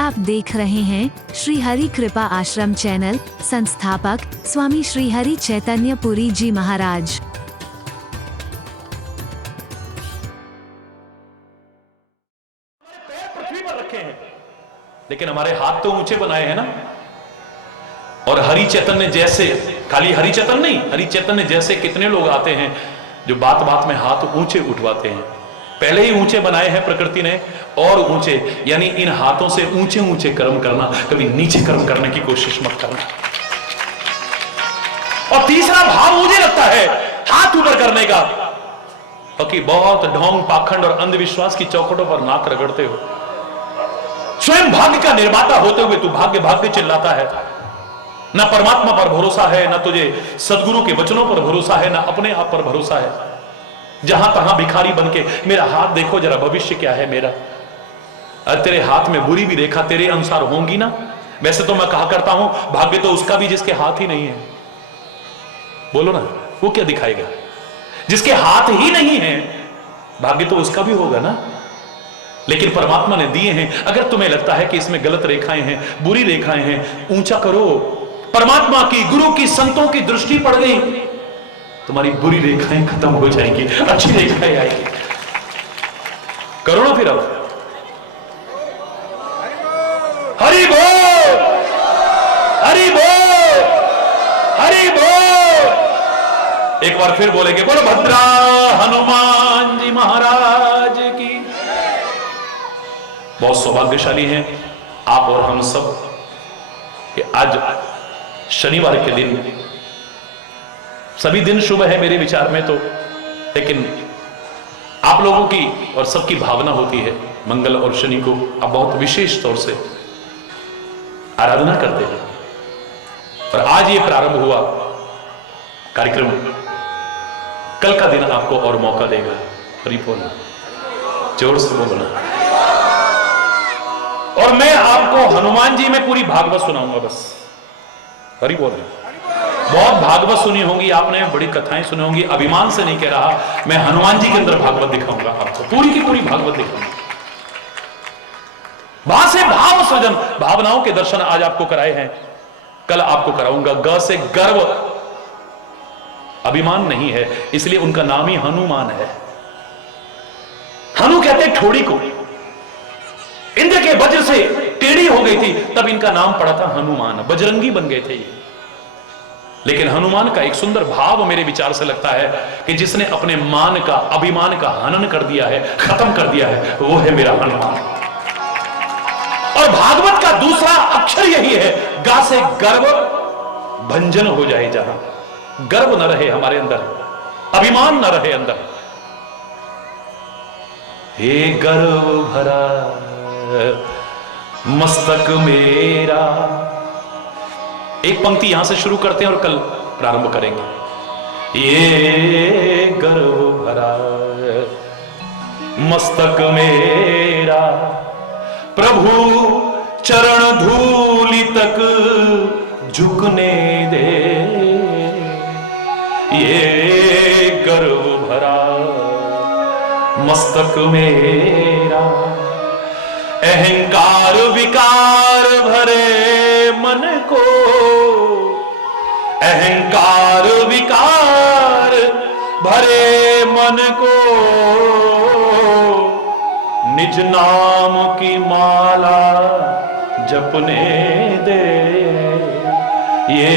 आप देख रहे हैं श्री हरि कृपा आश्रम चैनल। संस्थापक स्वामी श्री हरि चैतन्य पुरी जी महाराज। पैर पृथ्वी पर रखे हैं, लेकिन हमारे हाथ तो ऊंचे बनाए हैं ना। और हरि चैतन्य जैसे, खाली हरि चैतन्य नहीं, हरि चैतन्य जैसे कितने लोग आते हैं जो बात बात में हाथ ऊंचे उठवाते हैं। पहले ही ऊंचे बनाए हैं प्रकृति ने, और ऊंचे, यानी इन हाथों से ऊंचे ऊंचे कर्म करना, कभी नीचे कर्म करने की कोशिश मत करना। और तीसरा भाव मुझे लगता है हाथ ऊपर करने का, क्योंकि बहुत ढोंग पाखंड और अंधविश्वास की चौखटों पर नाक रगड़ते हो। स्वयं भाग्य का निर्माता होते हुए तू भाग्य भाग्य चिल्लाता है। ना परमात्मा पर भरोसा है, ना तुझे सदगुरु के वचनों पर भरोसा है, ना अपने आप पर भरोसा है। जहां तहां भिखारी बनके मेरा हाथ देखो जरा, भविष्य क्या है मेरा। अरे तेरे हाथ में बुरी भी रेखा तेरे अनुसार होंगी ना। वैसे तो मैं कहा करता हूं भाग्य तो उसका भी जिसके हाथ ही नहीं है। बोलो ना, वो क्या दिखाएगा? जिसके हाथ ही नहीं है भाग्य तो उसका भी होगा ना। लेकिन परमात्मा ने दिए हैं। अगर तुम्हें लगता है कि इसमें गलत रेखाएं हैं, बुरी रेखाएं हैं, ऊंचा करो। परमात्मा की, गुरु की, संतों की दृष्टि पड़ गई, तुम्हारी बुरी रेखाएं खत्म हो जाएंगी, अच्छी रेखाएं आएंगी। करो ना फिर अब। हरि बोल, हरि बोल, हरि बोल। एक बार फिर बोलेंगे, बोलो भद्रा हनुमान जी महाराज की। बहुत सौभाग्यशाली हैं आप और हम सब कि आज शनिवार के दिन, सभी दिन शुभ है मेरे विचार में तो, लेकिन आप लोगों की और सबकी भावना होती है मंगल और शनि को आप बहुत विशेष तौर से आराधना करते हैं। और आज ये प्रारंभ हुआ कार्यक्रम, कल का दिन आपको और मौका देगा। परिपूर्ण जोर से बोलना। और मैं आपको हनुमान जी में पूरी भागवत सुनाऊंगा बस। हरि बोल। बहुत भागवत सुनी होंगी आपने, बड़ी कथाएं सुनी होंगी। अभिमान से नहीं कह रहा, मैं हनुमान जी के अंदर भागवत दिखाऊंगा आपको, पूरी की पूरी भागवत दिखाऊंगा। वहां से भाव सृजन, भावनाओं के दर्शन आज आपको कराए हैं, कल आपको कराऊंगा। ग से गर्व, अभिमान नहीं है, इसलिए उनका नाम ही हनुमान है। हनु कहते ठोड़ी को, इंद्र के वज्र से टेढ़ी हो गई थी, तब इनका नाम पड़ा था हनुमान। बजरंगी बन गए थे ये। लेकिन हनुमान का एक सुंदर भाव मेरे विचार से लगता है कि जिसने अपने मान का, अभिमान का हनन कर दिया है, खत्म कर दिया है, वो है मेरा हनुमान। और भागवत का दूसरा अक्षर यही है, गा से गर्व भंजन हो जाए। जहां गर्व न रहे हमारे अंदर, अभिमान न रहे अंदर। हे गर्व भरा मस्तक मेरा। एक पंक्ति यहां से शुरू करते हैं और कल प्रारंभ करेंगे। ये गर्व भरा मस्तक मेरा, प्रभु चरण धूलि तक झुकने दे। ये गर्व भरा मस्तक मेरा, अहंकार विकार भरे मन को, अहंकार विकार भरे मन को, निज नाम की माला जपने दे। ये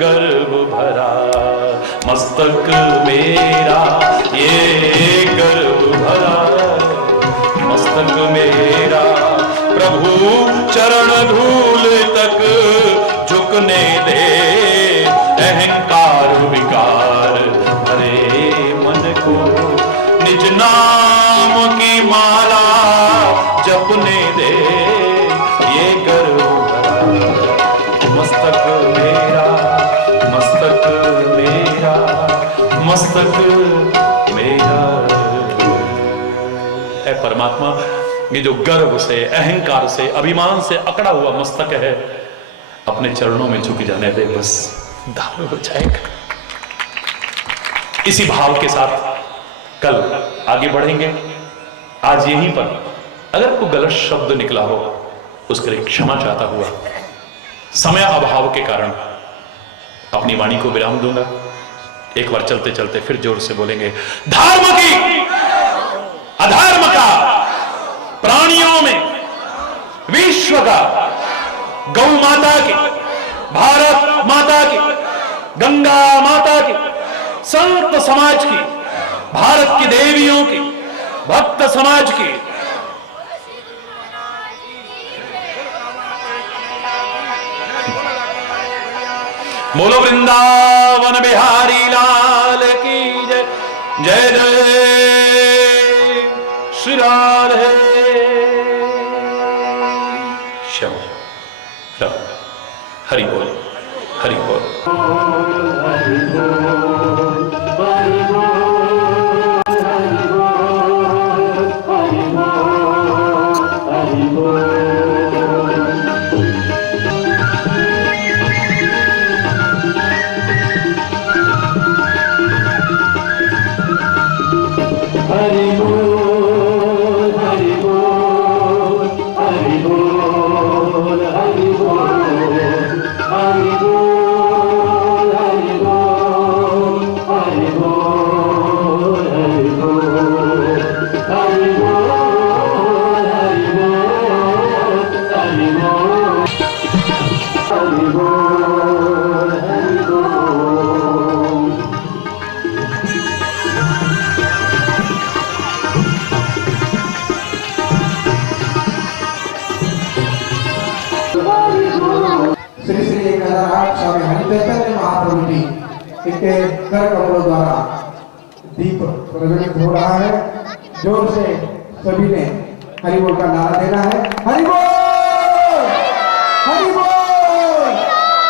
गर्व भरा मस्तक मेरा, ये गर्व भरा मस्तक मेरा, प्रभु चरण धूल तक झुकने दे। अहंकार विकार भरे मन को, निज नाम की माला जपने दे। ये गर्व भरा मस्तक मेरा, मस्तक मेरा, मस्तक मेरा। है परमात्मा, ये जो गर्व से, अहंकार से, अभिमान से अकड़ा हुआ मस्तक है, अपने चरणों में झुक जाने दे, बस दारू हो जाएगा। इसी भाव के साथ कल आगे बढ़ेंगे। आज यहीं पर अगर कोई गलत शब्द निकला हो उसके लिए क्षमा चाहता हुआ समय अभाव के कारण अपनी वाणी को विराम दूंगा। एक बार चलते चलते फिर जोर से बोलेंगे, धर्म की अधर्म का, प्राणियों में विश्व का, गौ माता की, भारत माता की, गंगा माता की, संत समाज की, भारत की देवियों की, भक्त समाज की, बोलो वृंदावन बिहारी लाल की जय। जय जय श्री राधे श्याम राम। हरि बोल, हरि बोल। श्री श्री 1008 स्वामी हरिचैतन्य महाप्रभु जी इनके कर कमलों द्वारा दीप प्रज्वलित हो रहा है। जोर से सभी ने हरि बोल का नारा देना है। हरि बोल, हरि बोल,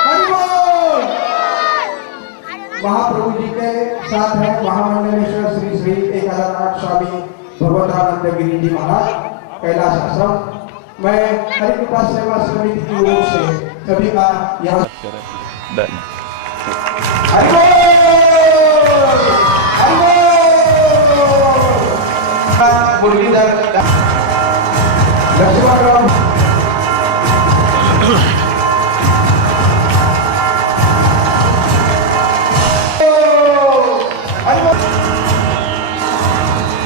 हरि बोल। महाप्रभु जी के साथ है महामंडलेश्वर श्री श्री 1008 स्वामी भगवतानंद गिरी जी महाराज कैलाश आश्रम। मैं हरि कृपा सेवा समिति की ओर से सभी का यहाँ हरि बोल, हरि बोल। मुरलीधर लक्ष्मण राम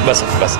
बस बस।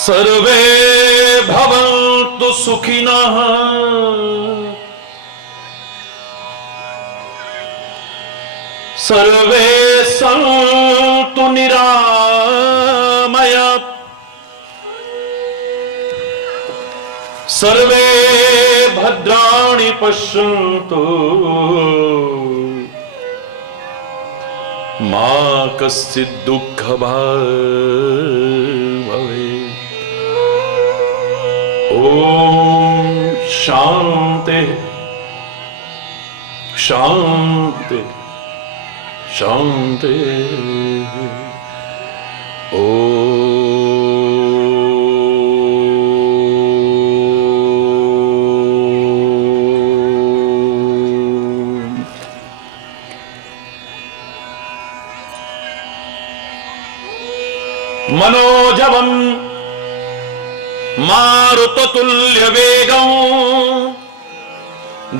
सर्वे भवन्तु सुखिनः सर्वे सन्तु निरामया सर्वे भद्राणि पश्यन्तु मा कश्चित् दुःखभाग् भवेत्। ओम शांति शांति शांति। मनोजवम मारुततुल्य वेगं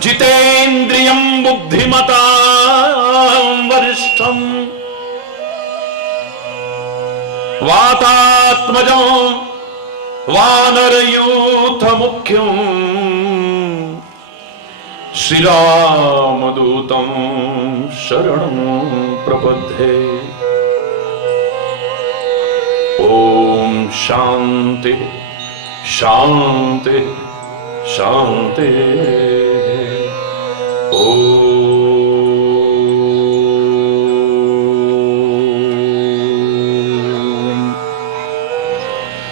जितेन्द्रियं बुद्धिमतां वरिष्ठं वातात्मजं वानरयूथमुख्यं श्रीरामदूतं शरणं प्रपद्ये। ओम शांति शांति शांति।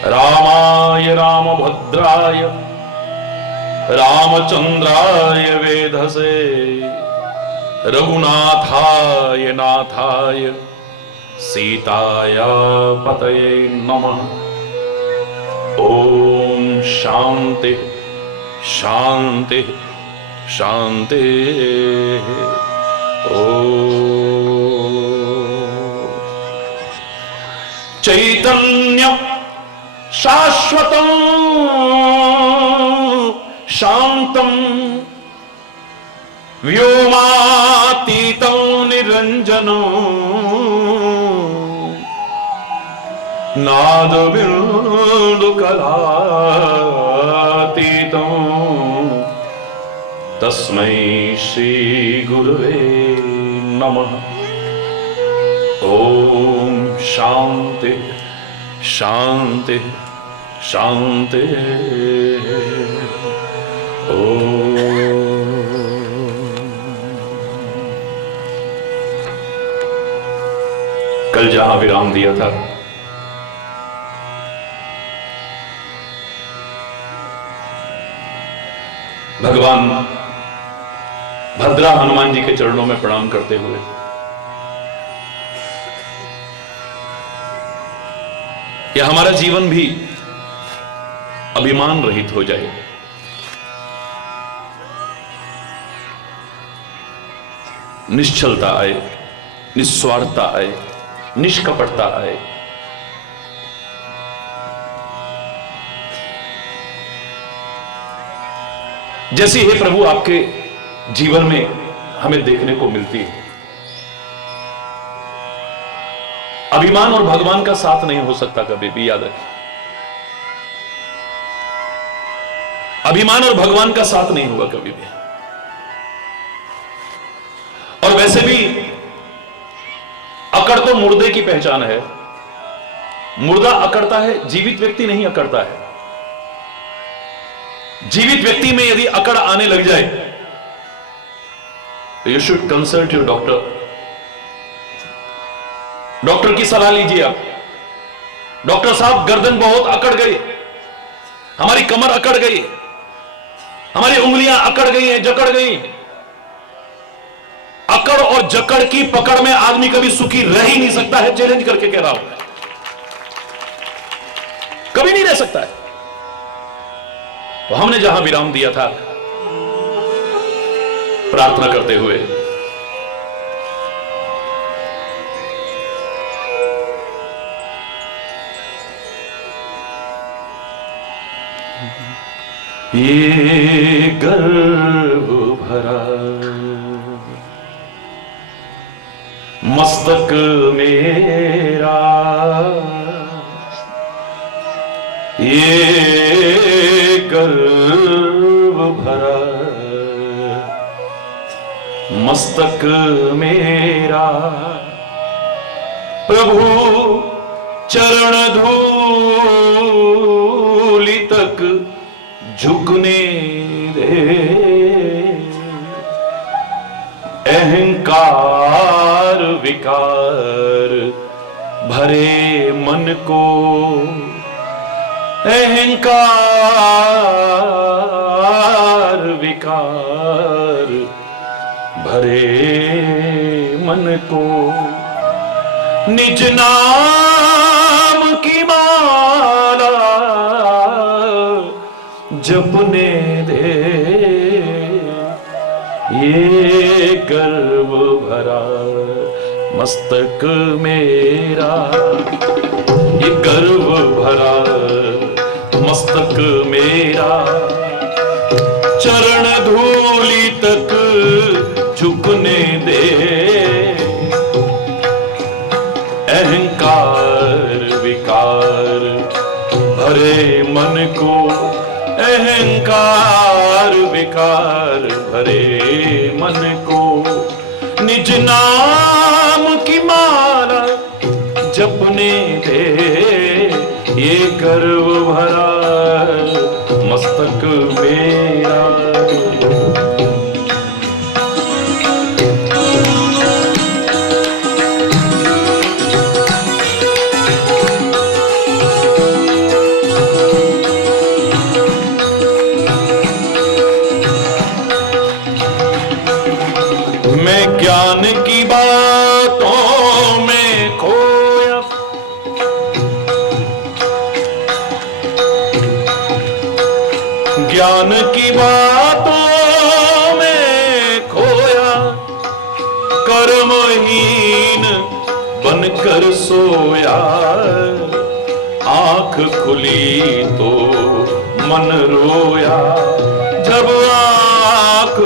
रामाय रामभद्राय रामचंद्राय वेधसे रघुनाथाय नाथाय सीताया पतये नमः। ओम शांति शांति शांति। ओम चैतन्य शाश्वतं शांतं व्योमातीतं निरंजनं नादबिन्दुकलातीतं तस्मै श्री गुरुवे नमः। ओम शांति शांति शांति। कल जहां विराम दिया था, भगवान भद्रा हनुमान जी के चरणों में प्रणाम करते हुए कि हमारा जीवन भी अभिमान रहित हो जाए, निश्चलता आए, निस्वार्थता आए, निष्कपटता आए। जैसी हे प्रभु आपके जीवन में हमें देखने को मिलती है। अभिमान और भगवान का साथ नहीं हो सकता कभी भी, याद रखें। अभिमान और भगवान का साथ नहीं होगा कभी भी। और वैसे भी अकड़ तो मुर्दे की पहचान है। मुर्दा अकड़ता है, जीवित व्यक्ति नहीं अकड़ता है। जीवित व्यक्ति में यदि अकड़ आने लग जाए तो you should consult your doctor. Doctor की सलाह लीजिए आप। डॉक्टर साहब, गर्दन बहुत अकड़ गई, हमारी कमर अकड़ गई, हमारी उंगलियां अकड़ गई हैं, जकड़ गई। अकड़ और जकड़ की पकड़ में आदमी कभी सुखी रह ही नहीं सकता है। चैलेंज करके कह रहा हूं, कभी नहीं रह सकता है। तो हमने जहां विराम दिया था, प्रार्थना करते हुए, ये गर्व भरा मस्तक मेरा, ये गर्व भरा मस्तक मेरा, प्रभु चरण धूलि तक झुकने दे। अहंकार विकार भरे मन को, अहंकार विकार भरे मन को, निज नाम की माला जपने दे। ये गर्व भरा मस्तक मेरा, ये गर्व भरा मस्तक मेरा, चरण धूलि तक झुकने दे। अहंकार विकार भरे मन को, अहंकार विकार भरे मन को, निज नाम की माला जपने दे। ये गर्व भरा ज्ञान की बातों में खोया, कर्महीन बनकर सोया। आंख खुली तो मन रोया, जब आंख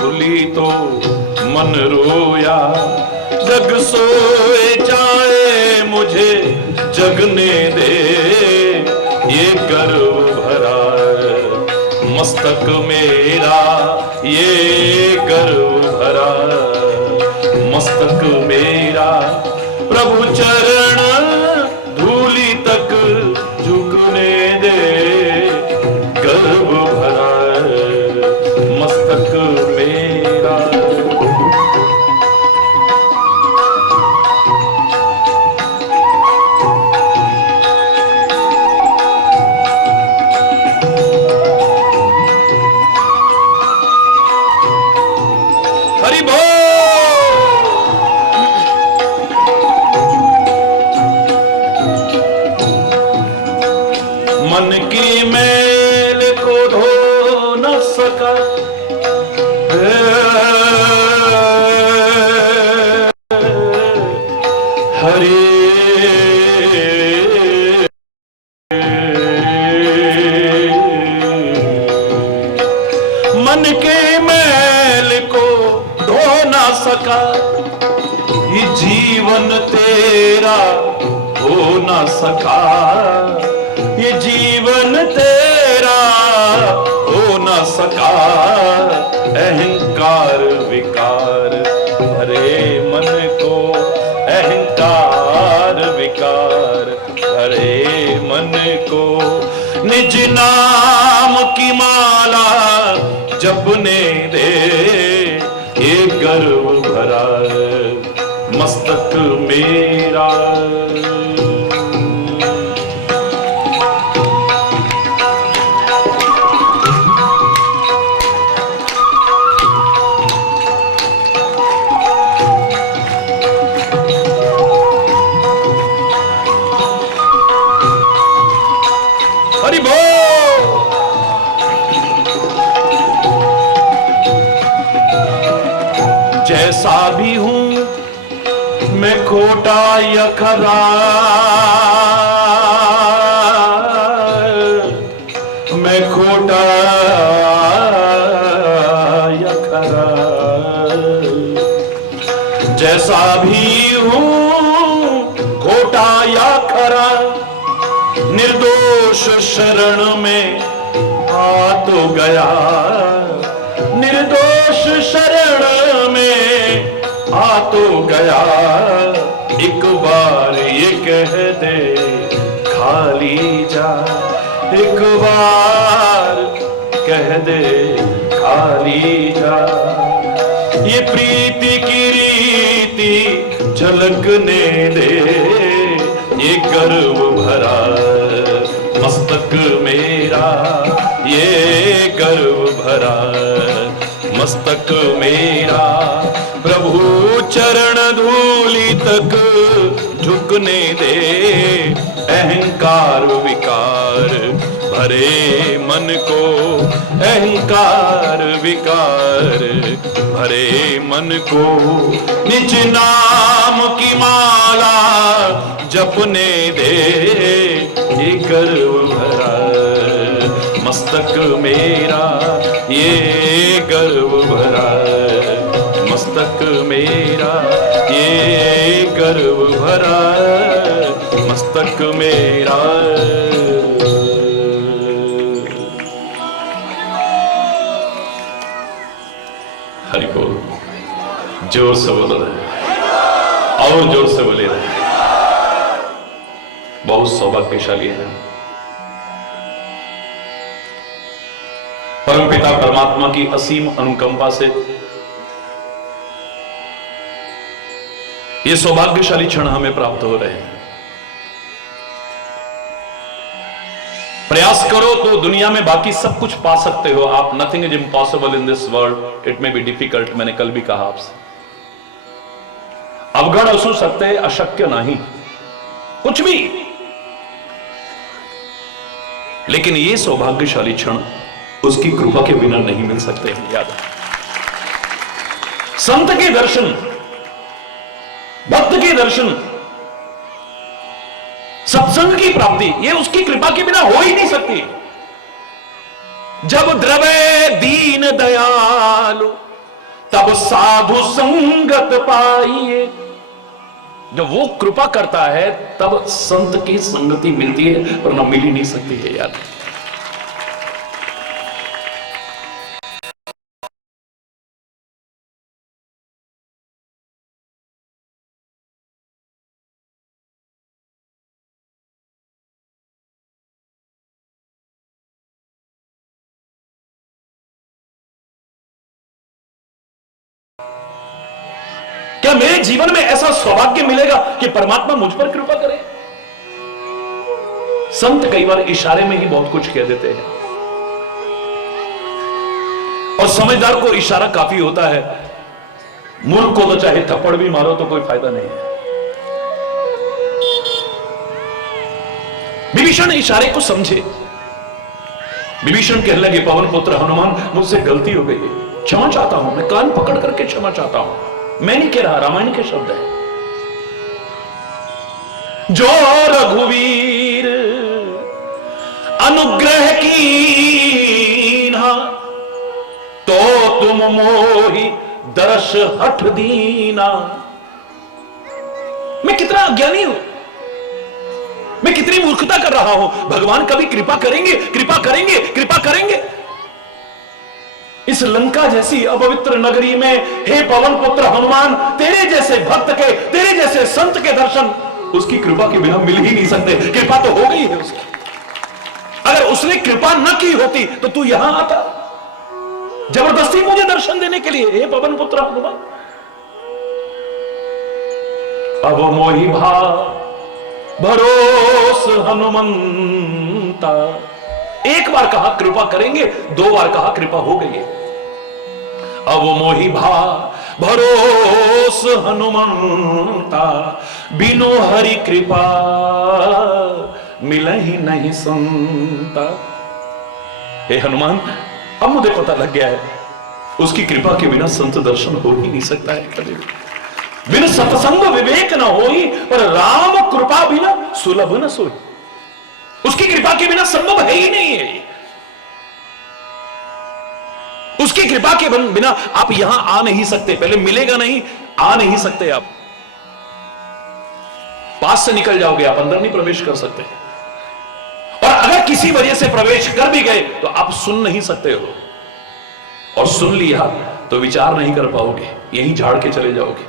खुली तो मन रोया। जग सोए जाए मुझे जगने दे, ये गर्व भरा मस्तक मेरा, ये गर्व भरा मस्तक मेरा। प्रभु चरण धूलि तक झुकने दे, गर्व भरा मस्तक मेरा। हरि बोल। मन की मैल को धो न सका, हरे मन के मैल को धो ना सका, ये जीवन तेरा हो ना सका, ये जीवन तेरा हो ना सका। अहंकार विकार भरे मन को, अहंकार विकार भरे मन को। निज नाम की माला जपने दे, ये गर्व भरा मस्तक मेरा। हरि बोल। जैसा भी हूं मैं खोटा या खरा, मैं खोटा या खरा। जैसा भी हूं खोटा या खरा, निर्दोष शरण में आ तो गया, निर्दोष शरण में आ तो गया। एक बार ये कह दे खाली जा, एक बार कह दे खाली जा। ये प्रीति की रीति झलकने दे, ये गर्व भरा मस्तक मेरा, ये गर्व भरा मस्तक मेरा। प्रभु चरण धूलि तक झुकने दे, अहंकार विकार भरे मन को, अहंकार विकार भरे मन को। निज नाम की माला जपने दे, ये गर्व भरा मस्तक मेरा, ये गर्व भरा मस्तक मेरा, ये गर्व भरा मस्तक मेरा। हरि बोल। जोर से बोल रहे और जोर से बोले रहे। बहुत सौभाग्यशाली है परमपिता परमात्मा की असीम अनुकंपा से ये सौभाग्यशाली क्षण हमें प्राप्त हो रहे हैं। प्रयास करो तो दुनिया में बाकी सब कुछ पा सकते हो आप। Nothing is impossible in this world, it may be difficult. मैंने कल भी कहा आपसे, अवगढ़ असु सत्य अशक्य नहीं कुछ भी। लेकिन ये सौभाग्यशाली क्षण उसकी कृपा के बिना नहीं मिल सकते हैं। याद है, संत के दर्शन, भक्त के दर्शन, सत्संग की प्राप्ति, ये उसकी कृपा के बिना हो ही नहीं सकती। जब द्रवे दीन दयालु तब साधु संगत पाइए। जब वो कृपा करता है तब संत की संगति मिलती है, वरना मिल ही नहीं सकती है। याद, क्या मेरे जीवन में ऐसा सौभाग्य मिलेगा कि परमात्मा मुझ पर कृपा करे? संत कई बार इशारे में ही बहुत कुछ कह देते हैं, और समझदार को इशारा काफी होता है। मूर्ख को तो चाहे थप्पड़ भी मारो तो कोई फायदा नहीं है। विभीषण इशारे को समझे। विभीषण कहने लगे, पवन पुत्र हनुमान, मुझसे गलती हो गई है, क्षमा चाहता हूं, मैं कान पकड़ करके क्षमा चाहता हूं। मैं नहीं कह रहा, रामायण के शब्द है। जो रघुवीर अनुग्रह कीन्हा, तो तुम मोहि दर्श हठ दीना। मैं कितना अज्ञानी हूं, मैं कितनी मूर्खता कर रहा हूं। भगवान कभी कृपा करेंगे, कृपा करेंगे, कृपा करेंगे। इस लंका जैसी अपवित्र नगरी में, हे पवन पुत्र हनुमान, तेरे जैसे भक्त के, तेरे जैसे संत के दर्शन उसकी कृपा के बिना मिल ही नहीं सकते। कृपा तो हो गई है उसकी। अगर उसने कृपा न की होती तो तू यहां आता जबरदस्ती मुझे दर्शन देने के लिए, हे पवन पुत्र हनुमान। अब मोहि भाव भरोस हनुमंता। एक बार कहा कृपा करेंगे, 2 बार कहा कृपा हो गई है। अब मोहि भाव भरोस हनुमंता, बिनु हरि कृपा मिलहि नहीं संता। हे हनुमान, अब मुझे पता लग गया है, उसकी कृपा के बिना संत दर्शन हो ही नहीं सकता है कभी। बिन सत्संग विवेक न होई, पर राम कृपा बिना सुलभ न सोई। उसकी कृपा के बिना संभव है ही नहीं है। उसकी कृपा के बिना आप यहां आ नहीं सकते। पहले मिलेगा नहीं, आ नहीं सकते। आप पास से निकल जाओगे, आप अंदर नहीं प्रवेश कर सकते। और अगर किसी वजह से प्रवेश कर भी गए तो आप सुन नहीं सकते हो, और सुन लिया तो विचार नहीं कर पाओगे, यहीं झाड़ के चले जाओगे।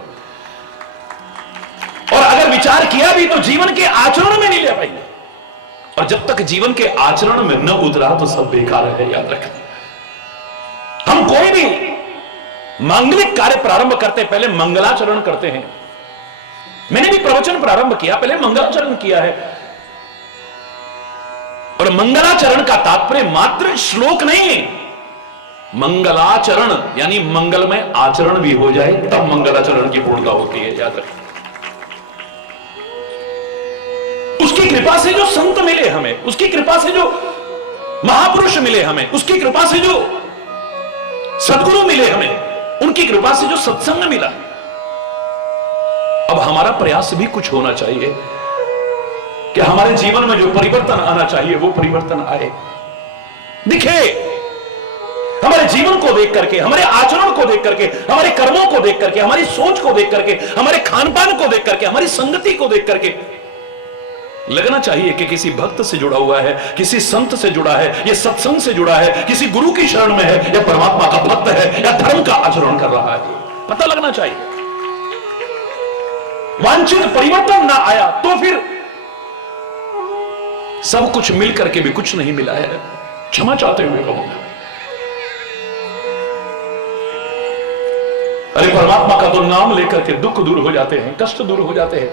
और अगर विचार किया भी तो जीवन के आचरण में नहीं ले पाएंगे, और जब तक जीवन के आचरण में न उतरा तो सब बेकार है। याद रखना, हम कोई भी मांगलिक कार्य प्रारंभ करते पहले मंगलाचरण करते हैं। मैंने भी प्रवचन प्रारंभ किया, पहले मंगलाचरण किया है। और मंगलाचरण का तात्पर्य मात्र श्लोक नहीं है। मंगलाचरण यानी मंगलमय आचरण भी हो जाए तब मंगलाचरण की पूर्णता होती है। याद रखना, उसकी कृपा से जो संत मिले हमें, उसकी कृपा से जो महापुरुष मिले हमें, उसकी कृपा से जो सद्गुरु मिले हमें, उनकी कृपा से जो सत्संग मिला, अब हमारा प्रयास भी कुछ होना चाहिए कि हमारे जीवन में जो परिवर्तन आना चाहिए वो परिवर्तन आए, दिखे। हमारे जीवन को देख करके, हमारे आचरण को देख करके, हमारे कर्मों को देख करके, हमारी सोच को देख करके, हमारे खान पान को देख करके, हमारी संगति को देख करके लगना चाहिए कि किसी भक्त से जुड़ा हुआ है, किसी संत से जुड़ा है, ये सत्संग से जुड़ा है, किसी गुरु की शरण में है, या परमात्मा का भक्त है, या धर्म का आचरण कर रहा है। पता लगना चाहिए। वांछित परिवर्तन ना आया तो फिर सब कुछ मिल करके भी कुछ नहीं मिला है। क्षमा चाहते हुए कहूंगा, अरे परमात्मा का तो नाम लेकर के दुख दूर हो जाते हैं, कष्ट दूर हो जाते हैं,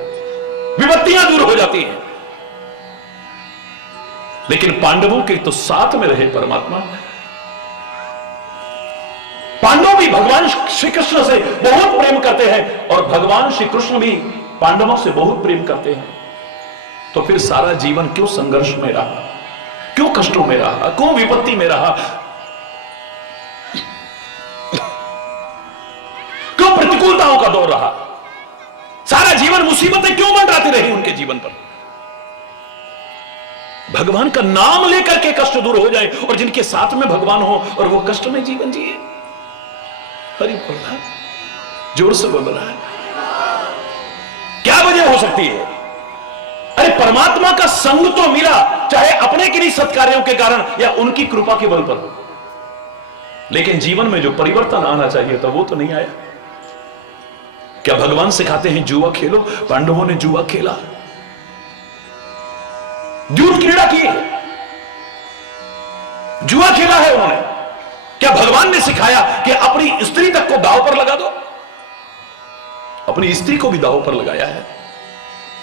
विपत्तियां दूर हो जाती हैं। लेकिन पांडवों के तो साथ में रहे परमात्मा। पांडव भी भगवान श्री कृष्ण से बहुत प्रेम करते हैं, और भगवान श्री कृष्ण भी पांडवों से बहुत प्रेम करते हैं। तो फिर सारा जीवन क्यों संघर्ष में रहा, क्यों कष्टों में रहा, क्यों विपत्ति में रहा? आखिर मुसीबतें क्यों मंडराती रही उनके जीवन पर? भगवान का नाम लेकर के कष्ट दूर हो जाए और जिनके साथ में भगवान हो और वो कष्ट में जीवन जिए। हरि बोल रहा है, जोर से बोल रहा है। क्या वजह हो सकती है? अरे परमात्मा का संग तो मिला, चाहे अपने किन्हीं सत्कार्यों के कारण या उनकी कृपा के बल पर, लेकिन जीवन में जो परिवर्तन आना चाहिए था वो तो नहीं आया। क्या भगवान सिखाते हैं जुआ खेलो? पांडवों ने जुआ खेला, द्यूत क्रीड़ा की, जुआ खेला है उन्होंने। क्या भगवान ने सिखाया कि अपनी स्त्री तक को दांव पर लगा दो? अपनी स्त्री को भी दांव पर लगाया है।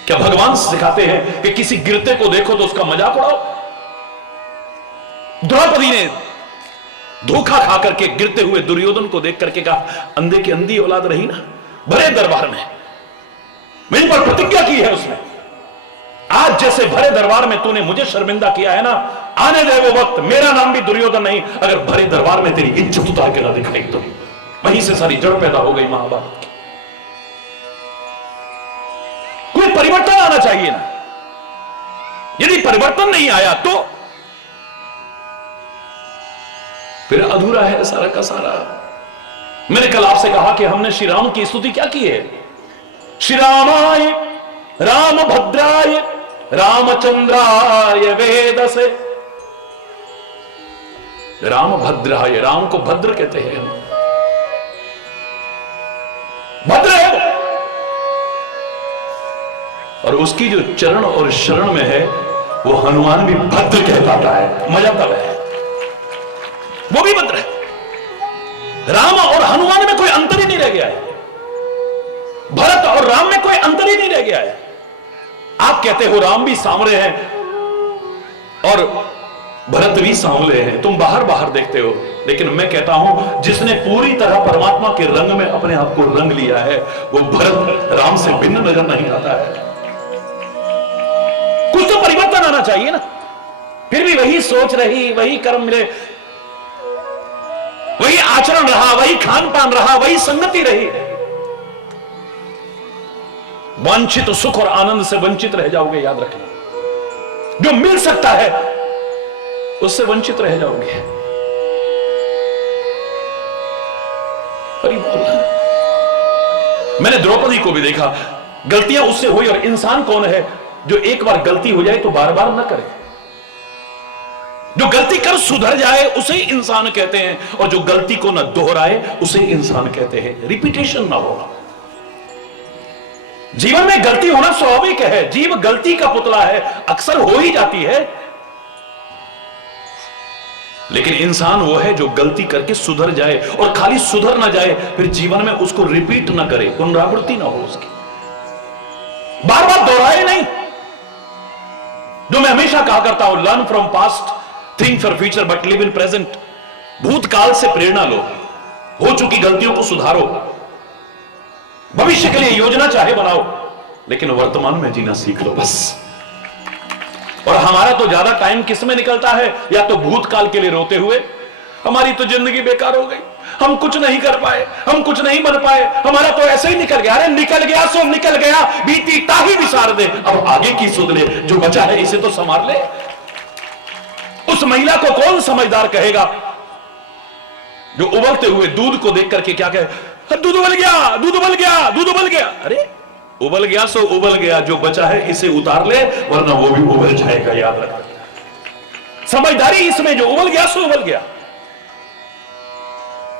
क्या भगवान सिखाते हैं कि किसी गिरते को देखो तो उसका मजाक उड़ाओ? द्रौपदी ने धोखा खा करके गिरते हुए दुर्योधन को देख करके कहा, अंधे की अंधी औलाद रही ना, भरे दरबार में मेरे पर प्रतिज्ञा की है उसने, आज जैसे भरे दरबार में तूने मुझे शर्मिंदा किया है ना, आने दे वो वक्त, मेरा नाम भी दुर्योधन नहीं, अगर भरे दरबार में तेरी इज्जत उतार के ना दिखाई तो। वहीं से सारी जड़ पैदा हो गई महाभारत की। कोई परिवर्तन आना चाहिए ना, यदि परिवर्तन नहीं आया तो फिर अधूरा है सारा का सारा। मैंने कल आपसे कहा कि हमने श्री राम की स्तुति क्या की है? श्री रामाय रामभद्राय रामचंद्राय वेदसे। रामभद्राय, राम को भद्र कहते हैं, भद्र है वो, और उसकी जो चरण और शरण में है वो हनुमान भी भद्र कह पाता है। मजा तब है, वो भी भद्र है। राम और हनुमान में कोई अंतर ही नहीं रह गया है, भरत और राम में कोई अंतर ही नहीं रह गया है। आप कहते हो राम भी सांवरे हैं और भरत भी सांवले हैं, तुम बाहर बाहर देखते हो, लेकिन मैं कहता हूं जिसने पूरी तरह परमात्मा के रंग में अपने आप को रंग लिया है वो भरत राम से भिन्न नजर नहीं आता है। कुछ तो परिवर्तन आना चाहिए ना, फिर भी वही सोच रही, वही कर्म मिले, वही आचरण रहा, वही खान पान रहा, वही संगति रही। वांछित सुख और आनंद से वंचित रह जाओगे, याद रखना। जो मिल सकता है उससे वंचित रह जाओगे। मैंने द्रौपदी को भी देखा, गलतियां उससे हुई, और इंसान कौन है जो एक बार गलती हो जाए तो बार बार ना करे? जो गलती कर सुधर जाए उसे इंसान कहते हैं, और जो गलती को ना दोहराए उसे इंसान कहते हैं। रिपीटेशन ना हो। जीवन में गलती होना स्वाभाविक है, जीव गलती का पुतला है, अक्सर हो ही जाती है, लेकिन इंसान वो है जो गलती करके सुधर जाए, और खाली सुधर ना जाए, फिर जीवन में उसको रिपीट ना करे, पुनरावृत्ति ना हो उसकी, बार बार दोहराए नहीं। जो मैं हमेशा कहा करता हूं, learn from past, think for future but live in present. भूतकाल से प्रेरणा लो, हो चुकी गलतियों को सुधारो, भविष्य के लिए योजना चाहे बनाओ, लेकिन वर्तमान में जीना सीख लो बस। और हमारा तो ज्यादा टाइम किस में निकलता है? या तो भूतकाल के लिए रोते हुए, हमारी तो जिंदगी बेकार हो गई, हम कुछ नहीं कर पाए, हम कुछ नहीं बन पाए, हमारा तो ऐसे ही निकल गया। अरे निकल गया सो निकल गया, बीती ताही विसार दे, अब आगे की सुध ले, जो बचा है इसे तो संभाल ले। उस महिला को कौन समझदार कहेगा जो उबलते हुए दूध को देख करके क्या कहे, दूध उबल गया, दूध उबल गया, दूध उबल गया। अरे उबल गया सो उबल गया, जो बचा है इसे उतार ले, वरना वो भी उबल जाएगा, याद रखना। समझदारी इसमें, जो उबल गया सो उबल गया।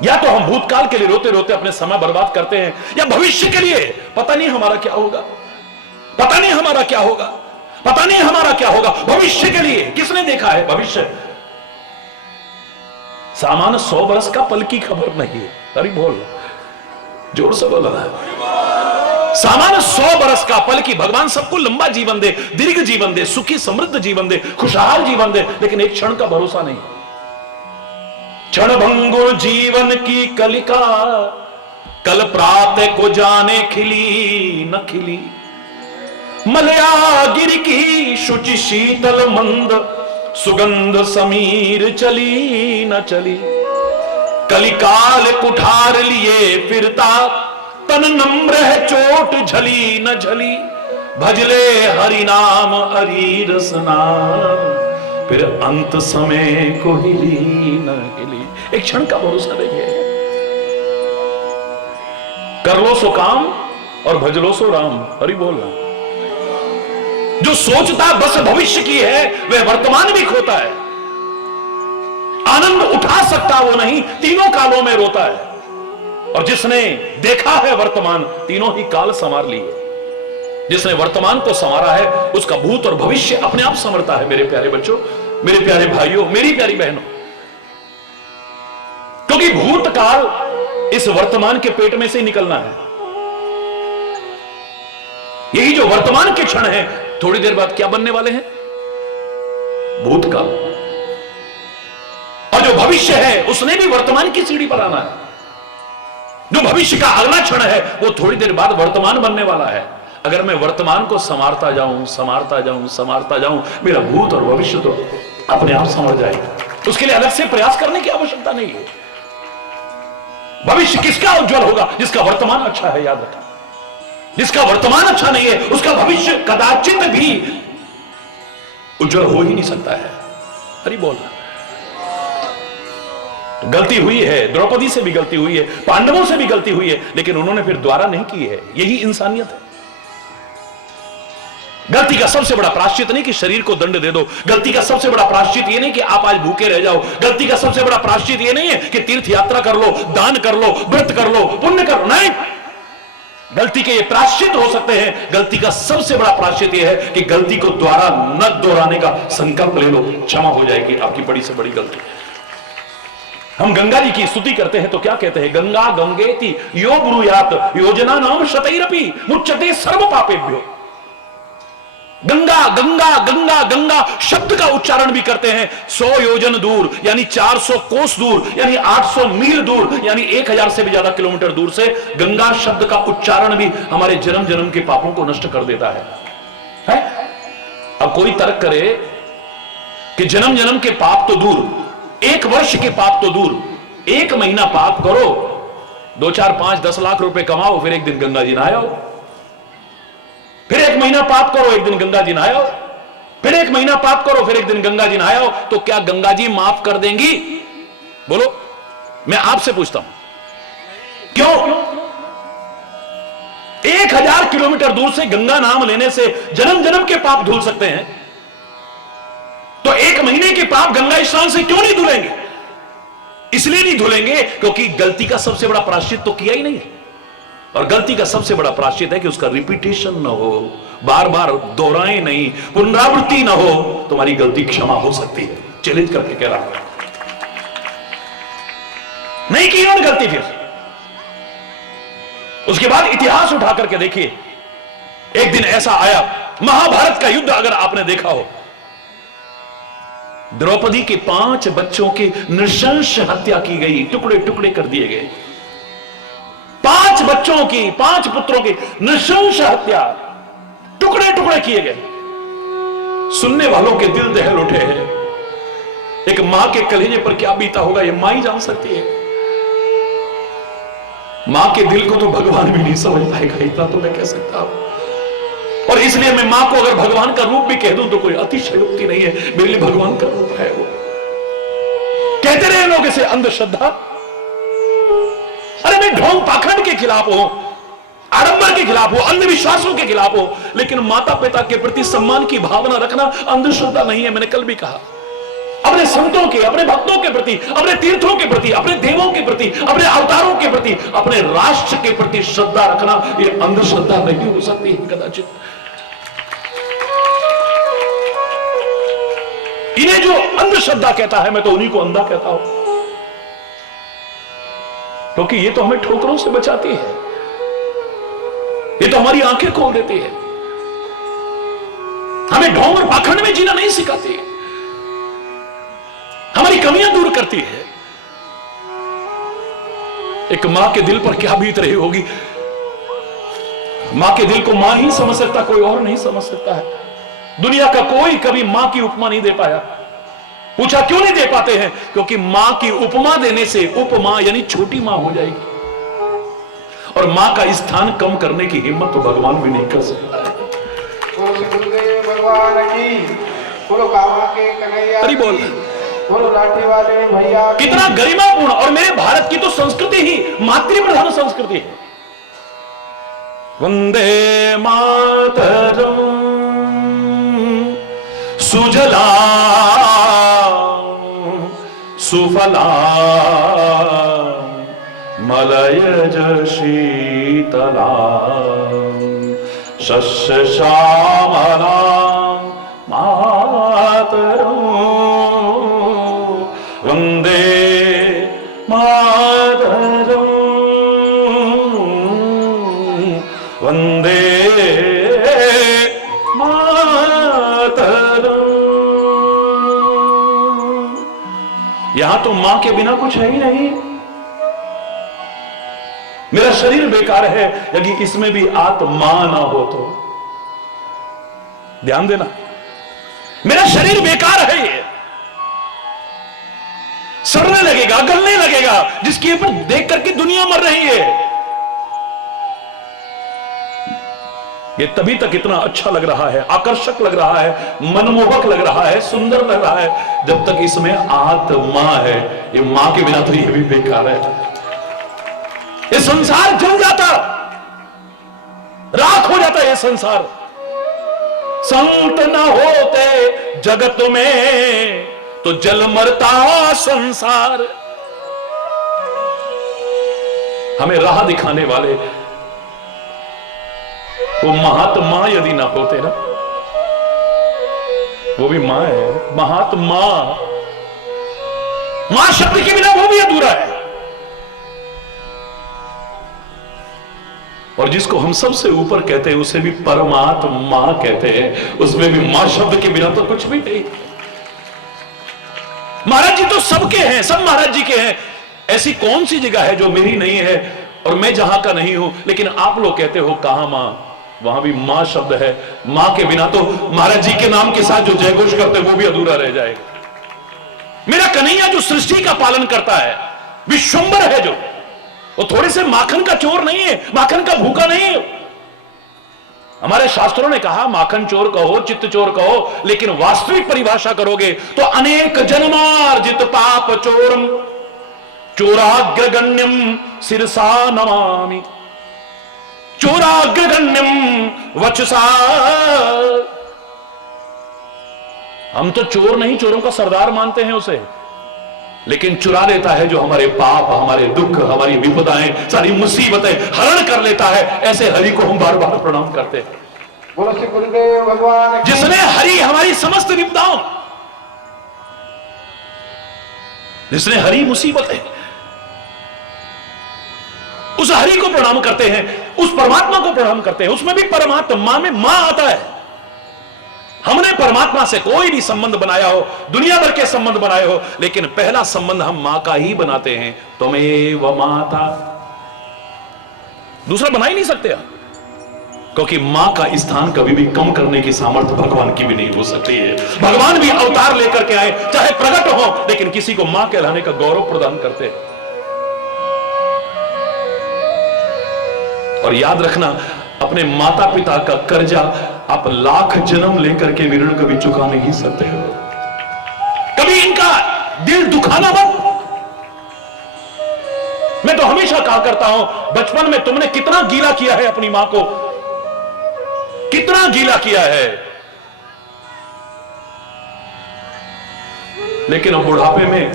या तो हम भूतकाल के लिए रोते रोते अपने समय बर्बाद करते हैं, या भविष्य के लिए पता नहीं हमारा क्या होगा, पता नहीं हमारा क्या होगा, पता नहीं हमारा क्या होगा। भविष्य के लिए किसने देखा है भविष्य? सामान्य 100 बरस का पल की खबर नहीं है। अरे बोल, जोर से बोल रहा है। सामान्य 100 बरस का पल की, भगवान सबको लंबा जीवन दे, दीर्घ जीवन दे, सुखी समृद्ध जीवन दे, खुशहाल जीवन दे, लेकिन एक क्षण का भरोसा नहीं। क्षण भंगुर जीवन की कलिका, कल प्रातः को जाने खिली न खिली। मलया गिर की शुचि शीतल मंद, सुगंध समीर चली न चली। कलिकाल कुठार लिए फिरता, तन नम्र है चोट झली न झली, भजले हरि नाम हरि रसना, फिर अंत समय को हिली न हिली। एक क्षण का भरोसा नहीं है। कर लो सो काम और भज लो सो राम, हरि बोलना। जो सोचता बस भविष्य की है वह वर्तमान भी खोता है। आनंद उठा सकता वो नहीं, तीनों कालों में रोता है। और जिसने देखा है वर्तमान, तीनों ही काल संवार लिए। जिसने वर्तमान को संवारा है उसका भूत और भविष्य अपने आप संवरता है। मेरे प्यारे बच्चों, मेरे प्यारे भाइयों, मेरी प्यारी बहनों, क्योंकि भूतकाल इस वर्तमान के पेट में से निकलना है। यही जो वर्तमान के क्षण है, थोड़ी देर बाद क्या बनने वाले हैं? भूतकाल। और जो भविष्य है उसने भी वर्तमान की सीढ़ी पर आना है। जो भविष्य का अगला क्षण है वो थोड़ी देर बाद वर्तमान बनने वाला है। अगर मैं वर्तमान को संवारता जाऊं, संवारता जाऊं, संवारता जाऊं, मेरा भूत और भविष्य तो अपने आप संवर जाएगा। उसके लिए अलग से प्रयास करने की आवश्यकता नहीं है। भविष्य किसका उज्जवल होगा? जिसका वर्तमान अच्छा है। याद रखना, जिसका वर्तमान अच्छा नहीं है उसका भविष्य कदाचित भी उज्जवल हो ही नहीं सकता है। अरे बोलना, गलती हुई है, द्रौपदी से भी गलती हुई है, पांडवों से भी गलती हुई है, लेकिन उन्होंने फिर द्वारा नहीं की है। यही इंसानियत है। गलती का सबसे बड़ा प्रायश्चित नहीं कि शरीर को दंड दे दो। गलती का सबसे बड़ा प्रायश्चित ये नहीं कि आप आज भूखे रह जाओ। गलती का सबसे बड़ा प्रायश्चित ये नहीं है कि तीर्थ यात्रा कर लो, दान कर लो, व्रत कर लो, पुण्य कर लो। नहीं, गलती के ये प्रायश्चित हो सकते हैं। गलती का सबसे बड़ा प्रायश्चित ये है कि गलती को दोबारा न दोहराने का संकल्प ले लो। क्षमा हो जाएगी आपकी बड़ी से बड़ी गलती। हम गंगा जी की स्तुति करते हैं तो क्या कहते हैं? गंगा गंगेति यो ब्रूयात योजना नाम शतैरपि मुच्यते सर्व पापेभ्यो। गंगा गंगा गंगा गंगा शब्द का उच्चारण भी करते हैं 100 योजन दूर, यानी 400 कोस दूर, यानी 800 मील दूर, यानी 1000 से भी ज्यादा किलोमीटर दूर से गंगा शब्द का उच्चारण भी हमारे जन्म जन्म के पापों को नष्ट कर देता है? अब कोई तर्क करे कि जन्म जन्म के पाप तो दूर, 1 वर्ष के पाप तो दूर, 1 महीना पाप करो, 2, 4, 5, 10 लाख रुपए कमाओ, फिर एक दिन गंगा जी नहाओ। फिर 1 महीना पाप करो, एक दिन गंगा जी नहाओ। फिर 1 महीना पाप करो, फिर एक दिन गंगा जी नहाओ। तो क्या गंगा जी माफ कर देंगी? बोलो, मैं आपसे पूछता हूं, क्यों? 1000 किलोमीटर दूर से गंगा नाम लेने से जन्म जन्म के पाप धुल सकते हैं, तो 1 महीने के पाप गंगा स्नान से क्यों नहीं धुलेंगे? इसलिए नहीं धुलेंगे क्योंकि गलती का सबसे बड़ा प्रायश्चित तो किया ही नहीं है। और गलती का सबसे बड़ा प्रायश्चित है कि उसका रिपीटेशन ना हो, बार बार दोहराए नहीं, पुनरावृत्ति ना हो। तुम्हारी गलती क्षमा हो सकती है। चैलेंज करके कह रहा हूं, नहीं की उन्होंने गलती। फिर उसके बाद इतिहास उठा करके देखिए, एक दिन ऐसा आया, महाभारत का युद्ध अगर आपने देखा हो, द्रौपदी के 5 बच्चों की नृशंस हत्या की गई, टुकड़े टुकड़े कर दिए गए। 5 बच्चों की, 5 पुत्रों की नृशंस हत्या, टुकड़े टुकड़े किए गए। सुनने वालों के दिल दहल उठे हैं। एक मां के कलेजे पर क्या बीता होगा ये मां ही जान सकती है। मां के दिल को तो भगवान भी नहीं समझ पाएगा, इतना तो मैं कह सकता हूं। और इसलिए मैं मां को अगर भगवान का रूप भी कह दूं तो कोई अतिशयोक्ति नहीं है, मेरे लिए भगवान का रूप है वो। कहते रहे लोग इसे अंधश्रद्धा। अरे मैं ढोंग पाखंड के खिलाफ हूं, आडंबर के खिलाफ हूं, अंधविश्वासों के खिलाफ हूं, लेकिन माता पिता के प्रति सम्मान की भावना रखना अंधश्रद्धा नहीं है। मैंने कल भी कहा, अपने संतों के, अपने भक्तों के प्रति, अपने तीर्थों के प्रति, अपने देवों के प्रति, अपने अवतारों के प्रति, अपने राष्ट्र के प्रति श्रद्धा रखना यह अंधश्रद्धा नहीं हो सकती कदाचित। इन्हें जो अंधश्रद्धा कहता है, मैं तो उन्हीं को अंधा कहता हूं, क्योंकि ये तो हमें ठोकरों से बचाती है, ये तो हमारी आंखें खोल देती है, हमें ढोंग और पाखंड में जीना नहीं सिखाती, हमारी कमियां दूर करती है। एक मां के दिल पर क्या बीत रही होगी, मां के दिल को मां ही समझ सकता, कोई और नहीं समझ सकता है। दुनिया का कोई कभी मां की उपमा नहीं दे पाया। पूछा क्यों नहीं दे पाते हैं? क्योंकि मां की उपमा देने से उपमा यानी छोटी मां हो जाएगी, और मां का स्थान कम करने की हिम्मत तो भगवान भी नहीं कर सकता। बोलो श्री गुरुदेव भगवान की, बोलो कामा के कन्हैया हरि बोल। की, बोलो लाठी वाले भैया की। कितना गरिमापूर्ण, और मेरे भारत की तो संस्कृति ही मातृ प्रधान संस्कृति है। वंदे मातरम सुजला सुफला मलयज शीतला शस्य श्यामला मातरम वंदे मातरम वंदे यहां तो मां के बिना कुछ है ही नहीं। मेरा शरीर बेकार है यदि इसमें भी आत्मा ना हो तो। ध्यान देना, मेरा शरीर बेकार है, ये सड़ने लगेगा, गलने लगेगा, जिसके ऊपर देख करके दुनिया मर रही है। ये तभी तक इतना अच्छा लग रहा है, आकर्षक लग रहा है, मनमोहक लग रहा है, सुंदर लग रहा है, जब तक इसमें आत्मा है। ये मां के बिना तो ये भी बेकार है। ये संसार जल जाता, राख हो जाता ये संसार। संत न होते जगत में तो जल मरता संसार। हमें राह दिखाने वाले वो महात्मा यदि ना होते ना, वो भी मां है, महात्मा। मां शब्द के बिना वो भी अधूरा है। और जिसको हम सबसे ऊपर कहते हैं उसे भी परमात्मा कहते हैं, उसमें भी मां शब्द के बिना तो कुछ भी नहीं। महाराज जी तो सबके हैं, सब महाराज जी के हैं। ऐसी कौन सी जगह है जो मेरी नहीं है और मैं जहां का नहीं हूं, लेकिन आप लोग कहते हो कहां मां, वहां भी मां शब्द है। मां के बिना तो महाराज जी के नाम के साथ जो जयघोष करते हैं वो भी अधूरा रह जाएगा। मेरा कन्हैया जो सृष्टि का पालन करता है, विश्वंबर है, जो वो थोड़े से माखन का चोर नहीं है, माखन का भूखा नहीं है। हमारे शास्त्रों ने कहा माखन चोर कहो, चित्त चोर कहो, लेकिन वास्तविक परिभाषा करोगे तो अनेक जन्मार्जित पाप चोरम चोराग्रगण्यम सिरसा नमामि चोराग्रगण्यम वचसा। हम तो चोर नहीं, चोरों का सरदार मानते हैं उसे, लेकिन चुरा लेता है जो हमारे पाप, हमारे दुख, हमारी विपदाएं, सारी मुसीबतें हरण कर लेता है। ऐसे हरि को हम बार बार प्रणाम करते हैं। बोलो श्री गुरुदेव भगवान की। जिसने हरि हमारी समस्त विपदाओं, जिसने हरि मुसीबतें, उस हरि को प्रणाम करते हैं, उस परमात्मा को प्रणाम करते हैं। उसमें भी परमात्मा में मां आता है। हमने परमात्मा से कोई भी संबंध बनाया हो, दुनिया भर के संबंध बनाए हो, लेकिन पहला संबंध हम मां का ही बनाते हैं। त्वमेव माता, दूसरा बना ही नहीं सकते आप, क्योंकि मां का स्थान कभी भी कम करने की सामर्थ्य भगवान की भी नहीं हो सकती है। भगवान भी अवतार लेकर के आए, चाहे प्रकट हो, लेकिन किसी को मां कहलाने का गौरव प्रदान करते हैं। और याद रखना, अपने माता पिता का कर्जा आप लाख जन्म लेकर के ऋण कभी चुका नहीं सकते हो। कभी इनका दिल दुखाना मत। मैं तो हमेशा कहा करता हूं, बचपन में तुमने कितना गीला किया है अपनी मां को, कितना गीला किया है, लेकिन अब बुढ़ापे में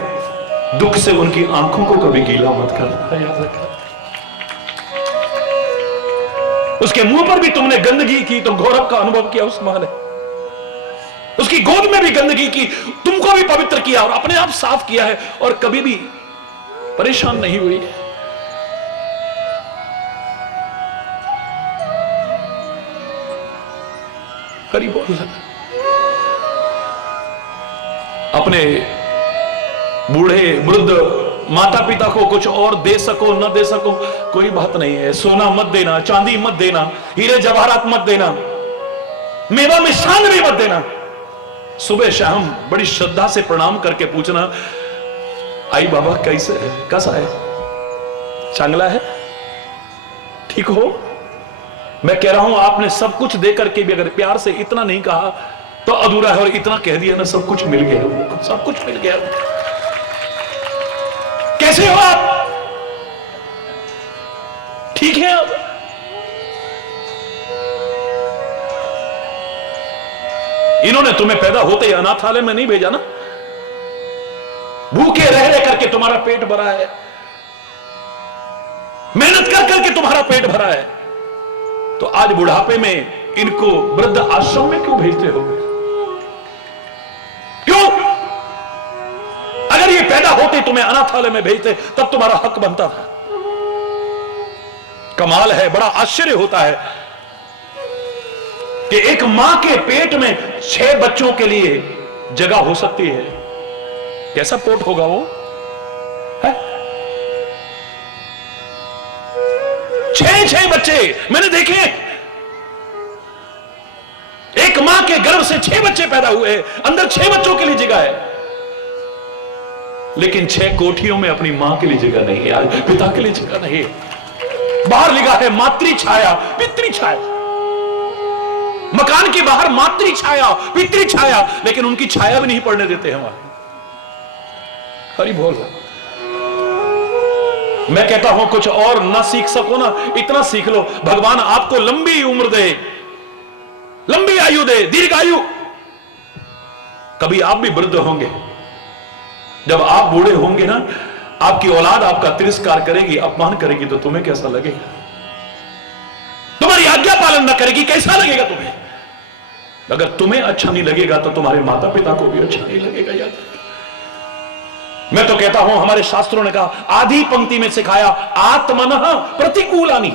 दुख से उनकी आंखों को कभी गीला मत करना, याद रखना। उसके मुंह पर भी तुमने गंदगी की तो गौरव का अनुभव किया उस मां ने। उसकी गोद में भी गंदगी की, तुमको भी पवित्र किया और अपने आप साफ किया है, और कभी भी परेशान नहीं हुई। करीब बोल, अपने बूढ़े वृद्ध माता पिता को कुछ और दे सको न दे सको कोई बात नहीं है। सोना मत देना, चांदी मत देना, हीरे जवाहरात मत देना, मेवा मिष्ठान भी मत देना। सुबह शाम बड़ी श्रद्धा से प्रणाम करके पूछना, आई बाबा कैसे है, कैसा है, चांगला है, ठीक हो? मैं कह रहा हूं आपने सब कुछ दे करके भी अगर प्यार से इतना नहीं कहा तो अधूरा है, और इतना कह दिया ना सब कुछ मिल गया, सब कुछ मिल गया। कैसे हो आप? ठीक है आप? इन्होंने तुम्हें पैदा होते ही अनाथालय में नहीं भेजा ना, भूखे रह रह करके तुम्हारा पेट भरा है, मेहनत कर करके तुम्हारा पेट भरा है, तो आज बुढ़ापे में इनको वृद्ध आश्रम में क्यों भेजते हो? क्यों? अगर ये पैदा होते तुम्हें अनाथालय में भेजते तब तुम्हारा हक बनता था। कमाल है, बड़ा आश्चर्य होता है कि एक मां के पेट में 6 बच्चों के लिए जगह हो सकती है। कैसा पोट होगा वो है? 6 बच्चे मैंने देखे, एक मां के गर्भ से 6 बच्चे पैदा हुए, अंदर 6 बच्चों के लिए जगह है, लेकिन 6 कोठियों में अपनी मां के लिए जगह नहीं है, पिता के लिए जगह नहीं है। बाहर लिखा है मातृ छाया पितृ छाया, मकान के बाहर मातृ छाया पितृ छाया, लेकिन उनकी छाया भी नहीं पड़ने देते हैं वहां। हरि बोल। मैं कहता हूं कुछ और ना सीख सको ना, इतना सीख लो, भगवान आपको लंबी उम्र दे, लंबी आयु दे, दीर्घ आयु। कभी आप भी वृद्ध होंगे, जब आप बूढ़े होंगे ना, आपकी औलाद आपका तिरस्कार करेगी, अपमान करेगी, तो तुम्हें कैसा लगेगा? तुम्हारी आज्ञा पालन न करेगी, कैसा लगेगा तुम्हें? अगर तुम्हें अच्छा नहीं लगेगा तो तुम्हारे माता पिता को भी अच्छा नहीं लगेगा। याद मैं तो कहता हूं, हमारे शास्त्रों ने कहा, आधी पंक्ति में सिखाया, आत्मनः प्रतिकूलानि।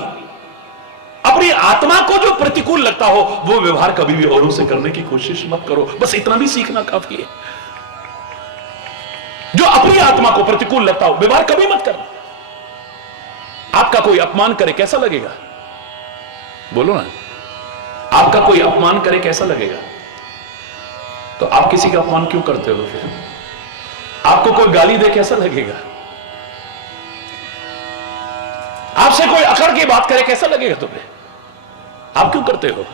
अपनी आत्मा को जो प्रतिकूल लगता हो वो व्यवहार कभी भी औरों से करने की कोशिश मत करो। बस इतना भी सीखना काफी है। जो अपनी आत्मा को प्रतिकूल लगता हो व्यवहार कभी मत करना। आपका कोई अपमान करे कैसा लगेगा? बोलो ना, आपका कोई अपमान करे कैसा लगेगा? तो आप किसी का अपमान क्यों करते हो? फिर आपको कोई गाली दे कैसा लगेगा? आपसे कोई अकड़ की बात करे कैसा लगेगा तुम्हें? आप क्यों करते हो?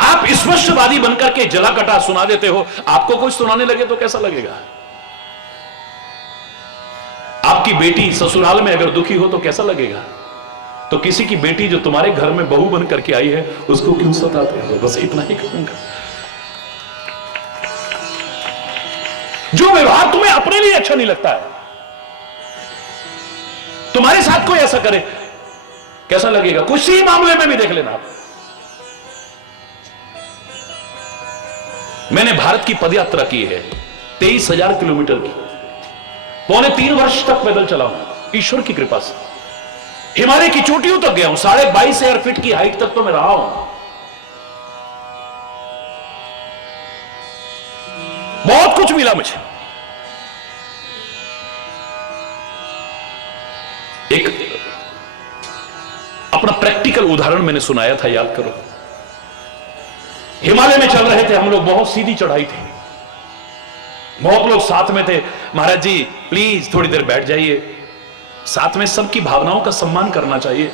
आप स्पष्टवादी बनकर के जला कटा सुना देते हो, आपको कोई सुनाने लगे तो कैसा लगेगा? आपकी बेटी ससुराल में अगर दुखी हो तो कैसा लगेगा? तो किसी की बेटी जो तुम्हारे घर में बहू बन करके आई है उसको क्यों सताते हो? बस इतना ही कहूंगा। जो व्यवहार तुम्हें अपने लिए अच्छा नहीं लगता है, तुम्हारे साथ कोई ऐसा करे कैसा लगेगा? कुछ ही मामले में भी देख लेना आप। मैंने भारत की पदयात्रा की है 23,000 किलोमीटर की, 2.25 वर्ष तक पैदल चला हूं ईश्वर की कृपा से। हिमालय की चोटियों तक गया हूं, 22,500 फीट की हाइट तक तो मैं रहा हूं। बहुत कुछ मिला मुझे। एक अपना प्रैक्टिकल उदाहरण मैंने सुनाया था, याद करो। हिमालय में चल रहे थे हम लोग, बहुत सीधी चढ़ाई थी, बहुत लोग साथ में थे। महाराज जी प्लीज थोड़ी देर बैठ जाइए। साथ में सबकी भावनाओं का सम्मान करना चाहिए,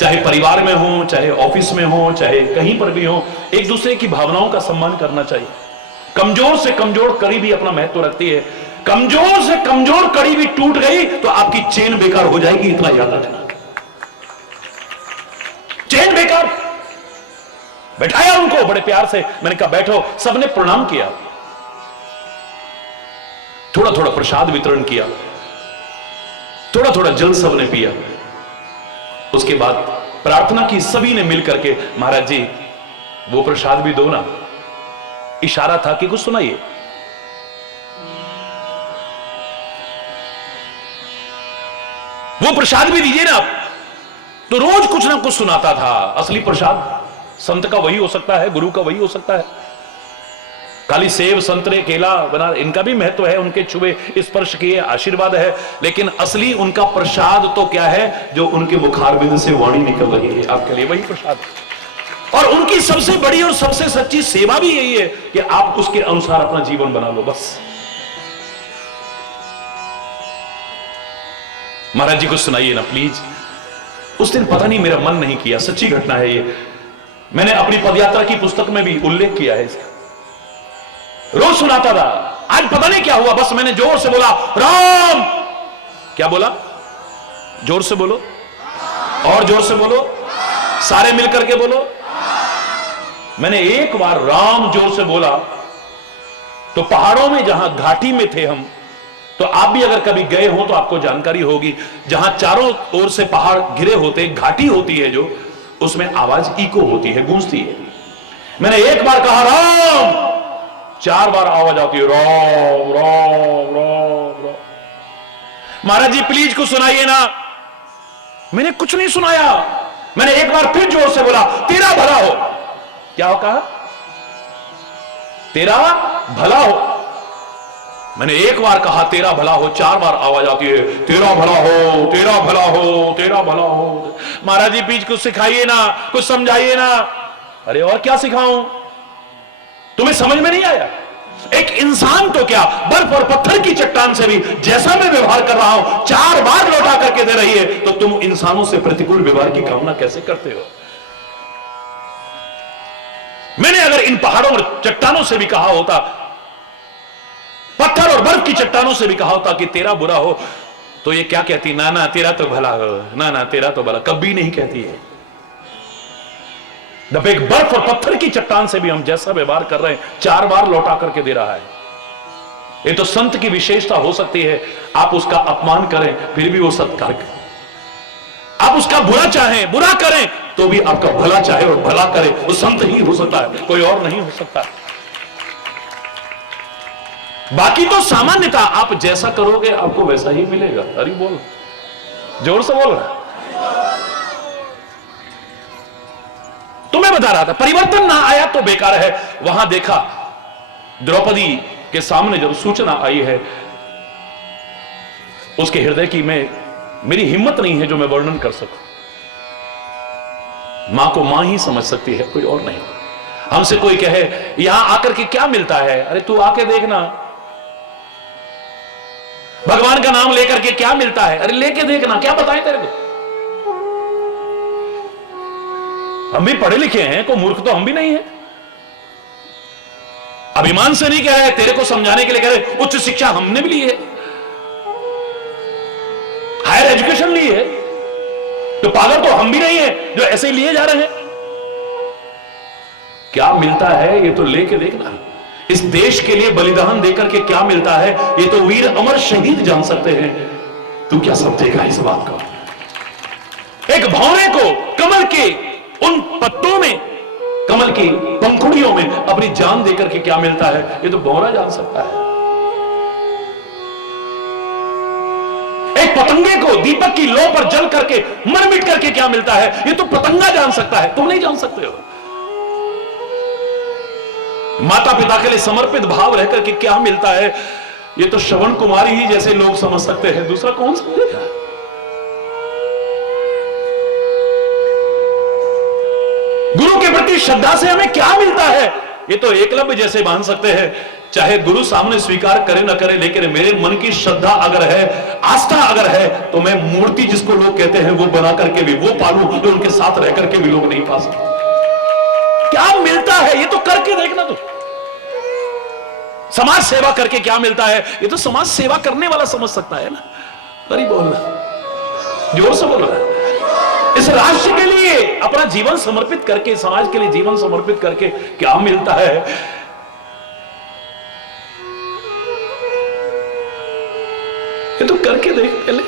चाहे परिवार में हो, चाहे ऑफिस में हो, चाहे कहीं पर भी हो, एक दूसरे की भावनाओं का सम्मान करना चाहिए। कमजोर से कमजोर कड़ी भी अपना महत्व रखती है। कमजोर से कमजोर कड़ी भी टूट गई तो आपकी चेन बेकार हो जाएगी, इतना याद रखना। चेन बेकार। बैठाया उनको बड़े प्यार से, मैंने कहा बैठो। सबने प्रणाम किया, थोड़ा थोड़ा प्रसाद वितरण किया, थोड़ा थोड़ा जल सबने पिया। उसके बाद प्रार्थना की सभी ने मिलकर के, महाराज जी वो प्रसाद भी दो ना। इशारा था कि कुछ सुनाइए। वो प्रसाद भी दीजिए ना आप। तो रोज कुछ ना कुछ सुनाता था। असली प्रसाद संत का वही हो सकता है, गुरु का वही हो सकता है। खाली सेब संतरे केला बना, इनका भी महत्व है, उनके छुए स्पर्श किए आशीर्वाद है, लेकिन असली उनका प्रसाद तो क्या है? जो उनके मुखारबिंद से वाणी निकल रही है, आपके लिए वही प्रसाद है। और उनकी सबसे बड़ी और सबसे सच्ची सेवा भी यही है कि आप उसके अनुसार अपना जीवन बना लो, बस। महाराज जी को सुनाइए ना प्लीज। उस दिन पता नहीं मेरा मन नहीं किया, सच्ची घटना है ये, मैंने अपनी पदयात्रा की पुस्तक में भी उल्लेख किया है इसका, रोज सुनाता था। आज पता नहीं क्या हुआ, बस मैंने जोर से बोला राम। क्या बोला? जोर से बोलो, और जोर से बोलो, सारे मिलकर के बोलो। मैंने एक बार राम जोर से बोला तो पहाड़ों में, जहां घाटी में थे हम, तो आप भी अगर कभी गए हो तो आपको जानकारी होगी, जहां चारों ओर से पहाड़ घिरे होते, घाटी होती है जो, उसमें आवाज इको होती है, गूंजती है। मैंने एक बार कहा राम, 4 बार आवाज आती है राम राम राम राम। महाराज जी प्लीज कुछ सुनाइए ना। मैंने कुछ नहीं सुनाया। मैंने एक बार फिर जोर से बोला तेरा भला हो। क्या हो कहा? तेरा भला हो। मैंने एक बार कहा तेरा भला हो, 4 बार आवाज आती है तेरा भला हो, तेरा भला हो, तेरा भला हो। महाराज जी प्लीज कुछ सिखाइए ना, कुछ समझाइए ना। अरे और क्या सिखाऊं, तुम्हें समझ में नहीं आया? एक इंसान तो क्या, बर्फ और पत्थर की चट्टान से भी जैसा मैं व्यवहार कर रहा हूं 4 बार लौटा करके दे रही है, तो तुम इंसानों से प्रतिकूल व्यवहार की कामना कैसे करते हो? मैंने अगर इन पहाड़ों और चट्टानों से भी कहा होता, पत्थर और बर्फ की चट्टानों से भी कहा होता कि तेरा बुरा हो, तो ये क्या कहती? ना ना तेरा तो भला हो, ना ना तेरा तो भला। कभी नहीं कहती है। जब एक बर्फ और पत्थर की चट्टान से भी हम जैसा व्यवहार कर रहे हैं 4 बार लौटा करके दे रहा है। ये तो संत की विशेषता हो सकती है। आप उसका अपमान करें फिर भी वो सत्कार करे, आप उसका बुरा चाहें, बुरा करें तो भी आपका भला चाहे और भला करे, वो संत ही हो सकता है, कोई और नहीं हो सकता। बाकी तो सामान्यता आप जैसा करोगे आपको वैसा ही मिलेगा। अरे बोल, जोर से बोल। तो मैं बता रहा था परिवर्तन ना आया तो बेकार है। वहां देखा द्रौपदी के सामने जब सूचना आई है, उसके हृदय की मेरी हिम्मत नहीं है जो मैं वर्णन कर सकूं। मां को मां ही समझ सकती है, कोई और नहीं। हमसे कोई कहे यहां आकर के क्या मिलता है, अरे तू आके देखना। भगवान का नाम लेकर के क्या मिलता है, अरे लेके देखना, क्या बताएं तेरे को। हम भी पढ़े लिखे हैं, कोई मूर्ख तो हम भी नहीं है। अभिमान से नहीं कह रहे, तेरे को समझाने के लिए कह रहे, उच्च शिक्षा हमने भी ली है, हायर एजुकेशन ली है, तो पागल तो हम भी नहीं है जो ऐसे ही लिए जा रहे हैं। क्या मिलता है ये तो लेके देखना। इस देश के लिए बलिदान देकर के क्या मिलता है ये तो वीर अमर शहीद जान सकते हैं। तू क्या समझेगा इस बात को? एक भौरे को कमल के उन पत्तों में, कमल की पंखुड़ियों में अपनी जान देकर के क्या मिलता है ये तो भौरा जान सकता है। एक पतंगे को दीपक की लौ पर जल करके मर मिट करके क्या मिलता है ये तो पतंगा जान सकता है, तुम नहीं जान सकते हो। माता पिता के लिए समर्पित भाव रह करके क्या मिलता है ये तो श्रवण कुमारी ही जैसे लोग समझ सकते हैं, दूसरा कौन समझेगा? गुरु के प्रति श्रद्धा से हमें क्या मिलता है ये तो एकलव्य जैसे मान सकते हैं। चाहे गुरु सामने स्वीकार करे ना करे, लेकिन मेरे मन की श्रद्धा अगर है, आस्था अगर है, तो मैं मूर्ति जिसको लोग कहते हैं वो बना करके भी वो पालूं जो उनके साथ रह करके भी लोग नहीं पा सकते। क्या मिलता है ये तो करके देखना। तो समाज सेवा करके क्या मिलता है ये तो समाज सेवा करने वाला समझ सकता है ना। अरे बोलना, जोर से बोल रहा है। इस राष्ट्र के लिए अपना जीवन समर्पित करके, समाज के लिए जीवन समर्पित करके क्या मिलता है ये तो करके देख। पहले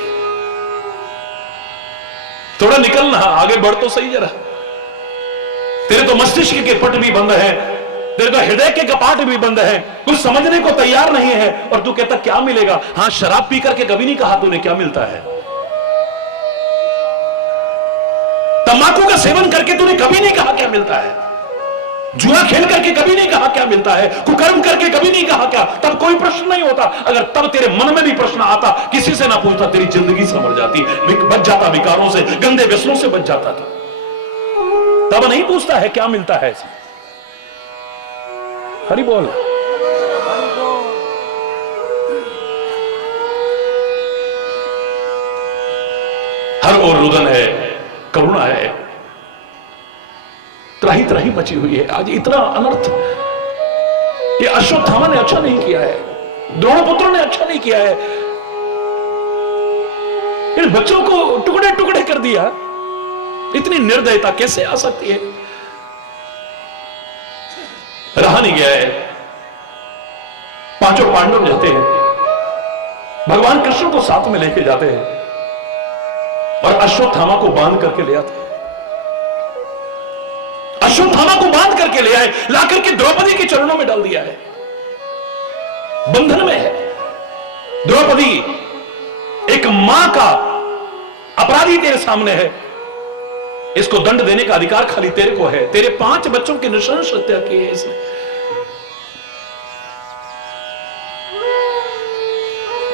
थोड़ा निकलना, आगे बढ़ तो सही जरा। तेरे तो मस्तिष्क के पट भी बंद है, तेरे तो हृदय के कपाट भी बंद है, कुछ समझने को तैयार नहीं है और तू कहता क्या मिलेगा। हां, शराब पी करके कभी नहीं कहा तूने क्या मिलता है। तंबाकू का सेवन करके तूने कभी नहीं कहा क्या मिलता है। जुआ खेल करके कभी नहीं कहा क्या मिलता है। कुकर्म करके कभी नहीं कहा क्या। तब कोई प्रश्न नहीं होता। अगर तब तेरे मन में भी प्रश्न आता, किसी से ना पूछता, तेरी जिंदगी संवर जाती, बच जाता विकारों से, गंदे व्यसनों से बच जाता था। तब नहीं पूछता है क्या मिलता है। हरि बोल। हर ओर रुदन है, करुणा है। त्राही त्राही मची हुई है आज, इतना अनर्थ। ये अश्वत्थामा ने अच्छा नहीं किया है, द्रोणपुत्र ने अच्छा नहीं किया है, इन बच्चों को टुकड़े टुकड़े कर दिया। इतनी निर्दयता कैसे आ सकती है? रहा नहीं गया है। पांचों पांडव जाते हैं, भगवान कृष्ण को साथ में लेके जाते हैं और अश्वत्थामा को बांध करके ले आते हैं। अश्वत्थामा को बांध करके ले आए, ला करके द्रौपदी के चरणों में डाल दिया है, बंधन में है। द्रौपदी एक मां का अपराधी तेरे सामने है, इसको दंड देने का अधिकार खाली तेरे को है। तेरे 5 बच्चों की नृशंस हत्या की है इसने।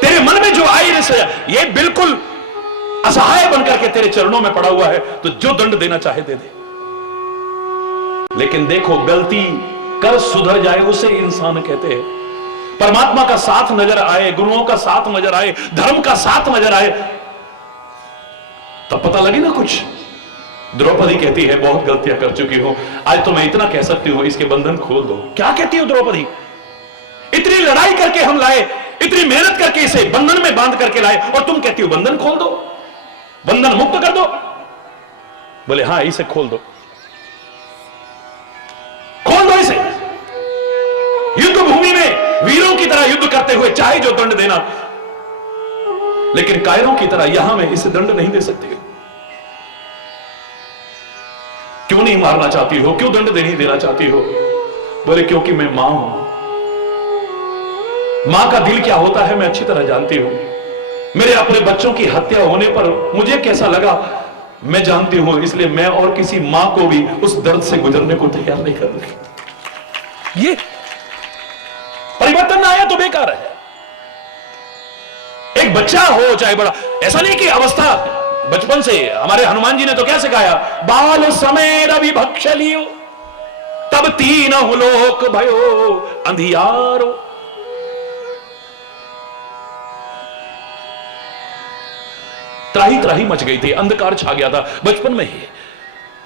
तेरे मन में जो आई ये बिल्कुल असहाय बनकर के तेरे चरणों में पड़ा हुआ है, तो जो दंड देना चाहे दे दे। लेकिन देखो, गलती कर सुधर जाए उसे इंसान कहते हैं। परमात्मा का साथ नजर आए, गुरुओं का साथ नजर आए, धर्म का साथ नजर आए, तब पता लगे ना कुछ। द्रौपदी कहती है बहुत गलतियां कर चुकी हो, आज तो मैं इतना कह सकती हूं इसके बंधन खोल दो। क्या कहती हो द्रौपदी? इतनी लड़ाई करके हम लाए, इतनी मेहनत करके इसे बंधन में बांध करके लाए, और तुम कहती हो बंधन खोल दो, बंधन मुक्त कर दो। बोले हाँ, इसे खोल दो, खोल दो इसे। युद्ध भूमि में वीरों की तरह युद्ध करते हुए चाहे जो दंड देना, लेकिन कायरों की तरह यहां में इसे दंड नहीं दे सकते। क्यों नहीं मारना चाहती हो? क्यों दंड नहीं देना चाहती हो? बोले क्योंकि मैं मां हूं। मां का दिल क्या होता है मैं अच्छी तरह जानती हूं। मेरे अपने बच्चों की हत्या होने पर मुझे कैसा लगा मैं जानती हूं, इसलिए मैं और किसी मां को भी उस दर्द से गुजरने को तैयार नहीं करूंगी। ये परिवर्तन ना आया तो बेकार है। एक बच्चा हो चाहे बड़ा, ऐसा नहीं कि अवस्था बचपन से। हमारे हनुमान जी ने तो क्या सिखाया? बाल समय रवि भक्ष लियो, तब तीन लोक भयो अंधियारो। त्राही त्राही मच गई थी, अंधकार छा गया था बचपन में ही।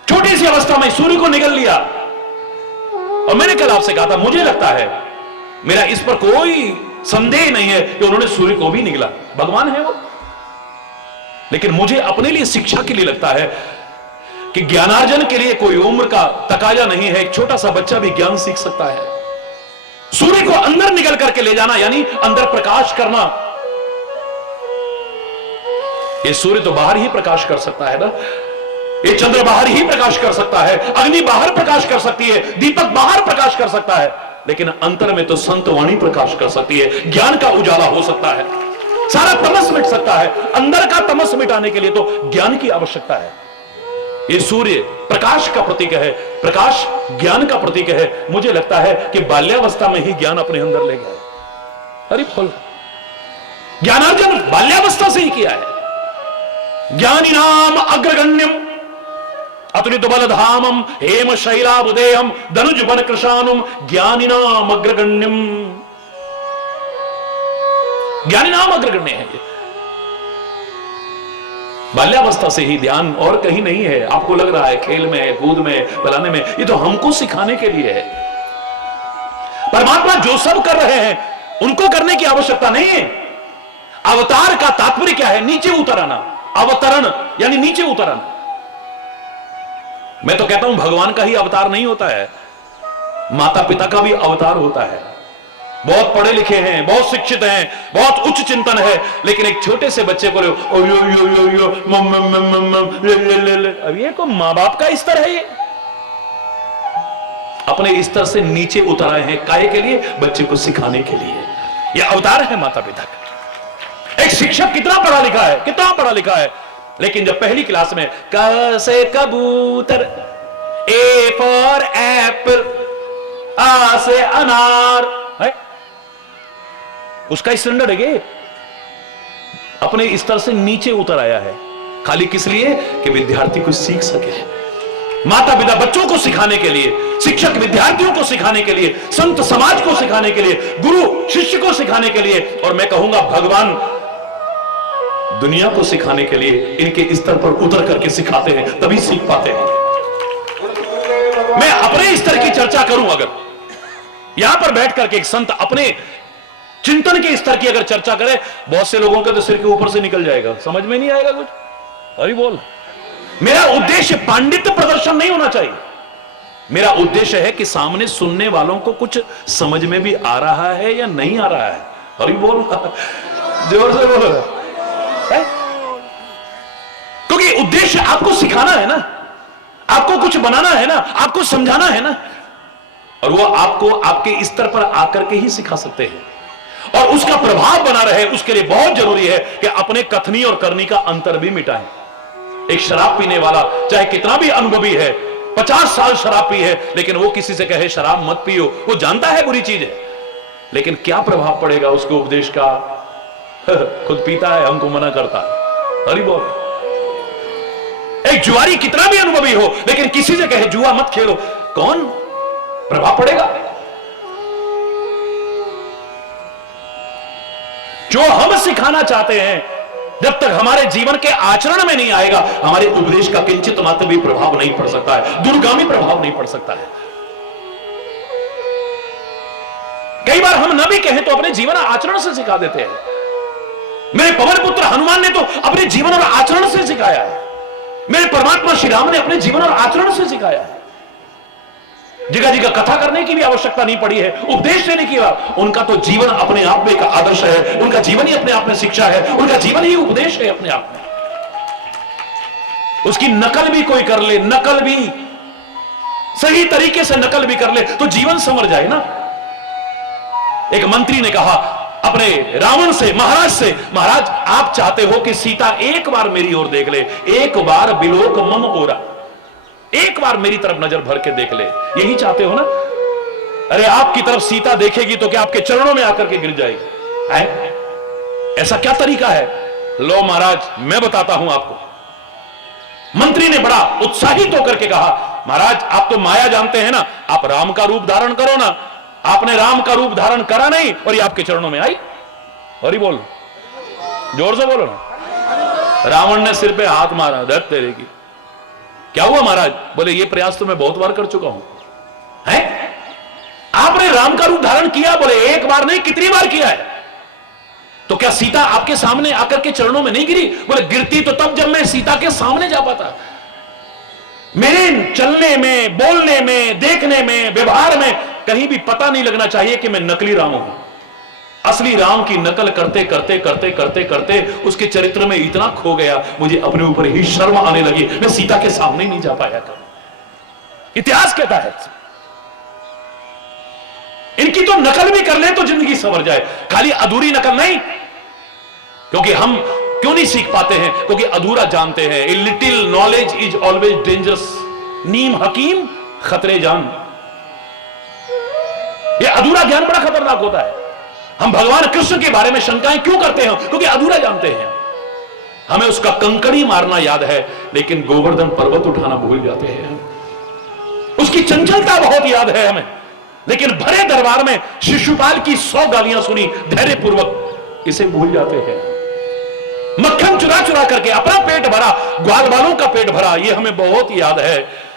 छोटी सी अवस्था में सूर्य को निगल लिया। और मैंने कल आपसे कहा था, मुझे लगता है, मेरा इस पर कोई संदेह नहीं है कि उन्होंने सूर्य को भी निगला, भगवान है वो। लेकिन मुझे अपने लिए, शिक्षा के लिए लगता है कि ज्ञानार्जन के लिए कोई उम्र का तकाजा नहीं है। एक छोटा सा बच्चा भी ज्ञान सीख सकता है। सूर्य को अंदर निगल करके ले जाना यानी अंदर प्रकाश करना। ये सूर्य तो बाहर ही प्रकाश कर सकता है ना, ये चंद्र बाहर ही प्रकाश कर सकता है, अग्नि बाहर प्रकाश कर सकती है, दीपक बाहर प्रकाश कर सकता है, लेकिन अंतर में तो संतवाणी प्रकाश कर सकती है। ज्ञान का उजाला हो सकता है, सारा तमस मिट सकता है। अंदर का तमस मिटाने के लिए तो ज्ञान की आवश्यकता है। ये सूर्य प्रकाश का प्रतीक है, प्रकाश ज्ञान का प्रतीक है। मुझे लगता है कि बाल्यावस्था में ही ज्ञान अपने अंदर ले गए। अरे बोल, ज्ञानार्जन बाल्यावस्था से ही किया है। ज्ञानी नाम अग्रगण्यम अतुलित बलधामम हेम शैलाबुदेयम धनुज बन कृशानुम ज्ञानी नाम अग्रगण्यम। ज्ञानी नाम अग्रगण्य है। बाल्यावस्था से ही ध्यान, और कहीं नहीं है। आपको लग रहा है खेल में, कूद में, फलाने में, ये तो हमको सिखाने के लिए है। परमात्मा जो सब कर रहे हैं उनको करने की आवश्यकता नहीं है। अवतार का तात्पर्य क्या है? नीचे उतर आना। अवतरण यानी नीचे उतर आना। मैं तो कहता हूं भगवान का ही अवतार नहीं होता है, माता पिता का भी अवतार होता है। बहुत पढ़े लिखे हैं, बहुत शिक्षित हैं, बहुत उच्च चिंतन है, लेकिन एक छोटे से बच्चे को अब ये को मां बाप का स्तर है। ये अपने स्तर से नीचे उतर आए हैं, काहे के लिए? बच्चे को सिखाने के लिए। यह अवतार है माता पिता का। एक शिक्षक कितना पढ़ा लिखा है, कितना पढ़ा लिखा है, लेकिन जब पहली क्लास में क से कबूतर, ए फॉर एप्पल, आ से अनार है, उसका स्टैंडर्ड है अपने स्तर से नीचे उतर आया है। खाली किस लिए? कि विद्यार्थी कुछ सीख सके। माता पिता बच्चों को सिखाने के लिए, शिक्षक विद्यार्थियों को सिखाने के लिए, संत समाज को सिखाने के लिए, गुरु शिष्य को सिखाने के लिए, और मैं कहूंगा भगवान दुनिया को सिखाने के लिए इनके स्तर पर उतर करके सिखाते हैं, तभी सीख पाते हैं। मैं अपने स्तर की चर्चा करूं, अगर यहां पर बैठ करके एक संत अपने चिंतन के स्तर की अगर चर्चा करे, बहुत से लोगों के तो सिर के ऊपर से निकल जाएगा, समझ में नहीं आएगा कुछ। अरे बोल, मेरा उद्देश्य पांडित्य प्रदर्शन नहीं होना चाहिए। मेरा उद्देश्य है कि सामने सुनने वालों को कुछ समझ में भी आ रहा है या नहीं आ रहा है। अरे बोल, जोर से बोलो। क्योंकि उद्देश्य आपको सिखाना है ना, आपको कुछ बनाना है ना, आपको समझाना है ना, और वो आपको आपके स्तर पर आकर के ही सिखा सकते हैं। और उसका प्रभाव बना रहे, उसके लिए बहुत जरूरी है कि अपने कथनी और करनी का अंतर भी मिटाएं। एक शराब पीने वाला चाहे कितना भी अनुभवी है, 50 साल शराब पी है, लेकिन वो किसी से कहे शराब मत पियो, वो जानता है बुरी चीज है, लेकिन क्या प्रभाव पड़ेगा उसको उपदेश का? खुद पीता है, हमको मना करता है। हरि बोल। एक जुआरी कितना भी अनुभवी हो, लेकिन किसी से कहे जुआ मत खेलो, कौन प्रभाव पड़ेगा? जो हम सिखाना चाहते हैं, जब तक हमारे जीवन के आचरण में नहीं आएगा, हमारे उपदेश का किंचित मात्र भी प्रभाव नहीं पड़ सकता है, दूरगामी प्रभाव नहीं पड़ सकता है। कई बार हम न भी कहें तो अपने जीवन आचरण से सिखा देते हैं। मेरे पवन पुत्र हनुमान ने तो अपने जीवन और आचरण से सिखाया है। मेरे परमात्मा श्री राम ने अपने जीवन और आचरण से सिखाया है। जगह जगह कथा करने की भी आवश्यकता नहीं पड़ी है, उपदेश देने की। उनका तो जीवन अपने आप में एक आदर्श है, उनका जीवन ही अपने आप में शिक्षा है, उनका जीवन ही उपदेश है अपने आप में। उसकी नकल भी कोई कर ले, नकल भी सही तरीके से नकल भी कर ले तो जीवन संवर जाए ना। एक मंत्री ने कहा अपने रावण से, महाराज से, महाराज आप चाहते हो कि सीता एक बार मेरी ओर देख ले, एक बार बिलोक मम ओरा, एक बार मेरी तरफ नजर भर के देख ले, यही चाहते हो ना? अरे आपकी तरफ सीता देखेगी तो क्या आपके चरणों में आकर के गिर जाएगी? ऐसा क्या तरीका है? लो महाराज मैं बताता हूं आपको। मंत्री ने बड़ा उत्साहित होकर के कहा, महाराज आप तो माया जानते हैं ना, आप राम का रूप धारण करो ना। आपने राम का रूप धारण करा नहीं और ये आपके चरणों में आई। और ही बोल, जोर से बोलो ना। रावण ने सिर पे हाथ मारा, दर्द तेरे की। क्या हुआ महाराज? बोले ये प्रयास तो मैं बहुत बार कर चुका हूं। है आपने राम का रूप धारण किया? बोले एक बार नहीं, कितनी बार किया है? तो क्या सीता आपके सामने आकर के चरणों में नहीं गिरी? बोले गिरती तो तब जब मैं सीता के सामने जा पाता। मेरे चलने में, बोलने में, देखने में, व्यवहार में कहीं भी पता नहीं लगना चाहिए कि मैं नकली राम हूं। असली राम की नकल करते करते करते करते करते उसके चरित्र में इतना खो गया, मुझे अपने ऊपर ही शर्म आने लगी, मैं सीता के सामने नहीं जा पाया था। इतिहास कहता है इनकी तो नकल भी कर ले तो जिंदगी संवर जाए, खाली अधूरी नकल नहीं। क्योंकि हम क्यों नहीं सीख पाते हैं? क्योंकि अधूरा जानते हैं। A little knowledge is always dangerous, नीम हकीम खतरे जान। ये अधूरा ज्ञान बड़ा खतरनाक होता है। हम भगवान कृष्ण के बारे में शंकाएं क्यों करते हैं? क्योंकि अधूरा जानते हैं। हमें उसका कंकड़ी मारना याद है, लेकिन गोवर्धन पर्वत उठाना भूल जाते हैं। उसकी चंचलता बहुत याद है हमें, लेकिन भरे दरबार में शिशुपाल की 100 गालियां सुनी धैर्यपूर्वक, इसे भूल जाते हैं। मक्खन चुरा चुरा करके अपना पेट भरा, ग्वाल बालों का पेट भरा, यह हमें बहुत याद है।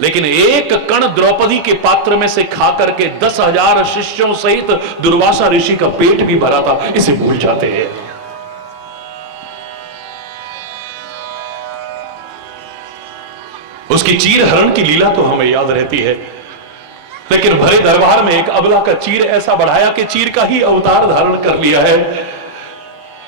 लेकिन एक कण द्रौपदी के पात्र में से खा करके 10,000 शिष्यों सहित दुर्वासा ऋषि का पेट भी भरा था, इसे भूल जाते हैं। उसकी चीर हरण की लीला तो हमें याद रहती है, लेकिन भरे दरबार में एक अबला का चीर ऐसा बढ़ाया कि चीर का ही अवतार धारण कर लिया है।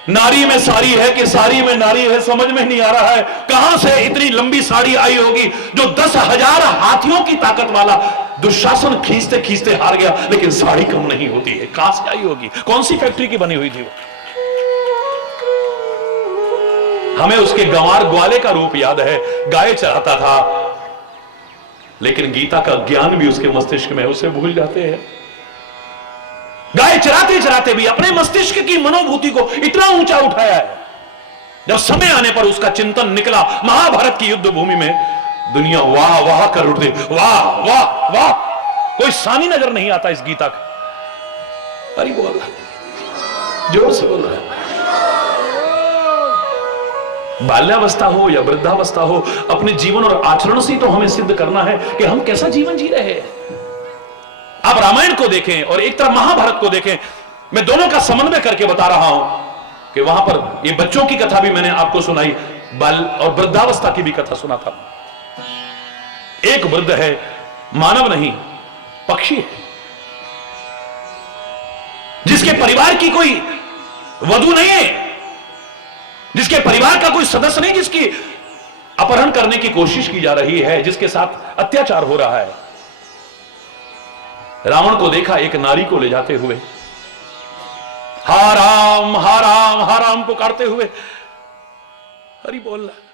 नारी में साड़ी है कि साड़ी में नारी है, समझ में नहीं आ रहा है। कहां से इतनी लंबी साड़ी आई होगी जो 10,000 हाथियों की ताकत वाला दुशासन खींचते खींचते हार गया, लेकिन साड़ी कम नहीं होती है। कहां से आई होगी? कौन सी फैक्ट्री की बनी हुई थी वो? हमें उसके गंवार ग्वाले का रूप याद है, गाय चराता था, लेकिन गीता का ज्ञान भी उसके मस्तिष्क में है, उसे भूल जाते हैं। गाय चराते चराते भी अपने मस्तिष्क की मनोभूति को इतना ऊंचा उठाया है, जब समय आने पर उसका चिंतन निकला महाभारत की युद्ध भूमि में, दुनिया वाह वाह कर उठती, वाह वाह वाह। कोई सानी नजर नहीं आता इस गीता का। अरे बोल रहा, जोर से बोल रहा है। बाल्यावस्था हो या वृद्धावस्था हो, अपने जीवन और आचरण से तो हमें सिद्ध करना है कि हम कैसा जीवन जी रहे हैं। आप रामायण को देखें और एक तरफ महाभारत को देखें, मैं दोनों का समन्वय करके बता रहा हूं कि वहां पर ये बच्चों की कथा भी मैंने आपको सुनाई, बाल और वृद्धावस्था की भी कथा सुना था। एक वृद्ध है, मानव नहीं पक्षी है, जिसके परिवार की कोई वधू नहीं है, जिसके परिवार का कोई सदस्य नहीं, जिसकी अपहरण करने की कोशिश की जा रही है, जिसके साथ अत्याचार हो रहा है। रावण को देखा एक नारी को ले जाते हुए, हा राम हा राम हा राम पुकारते हुए, हरि बोल रहा है।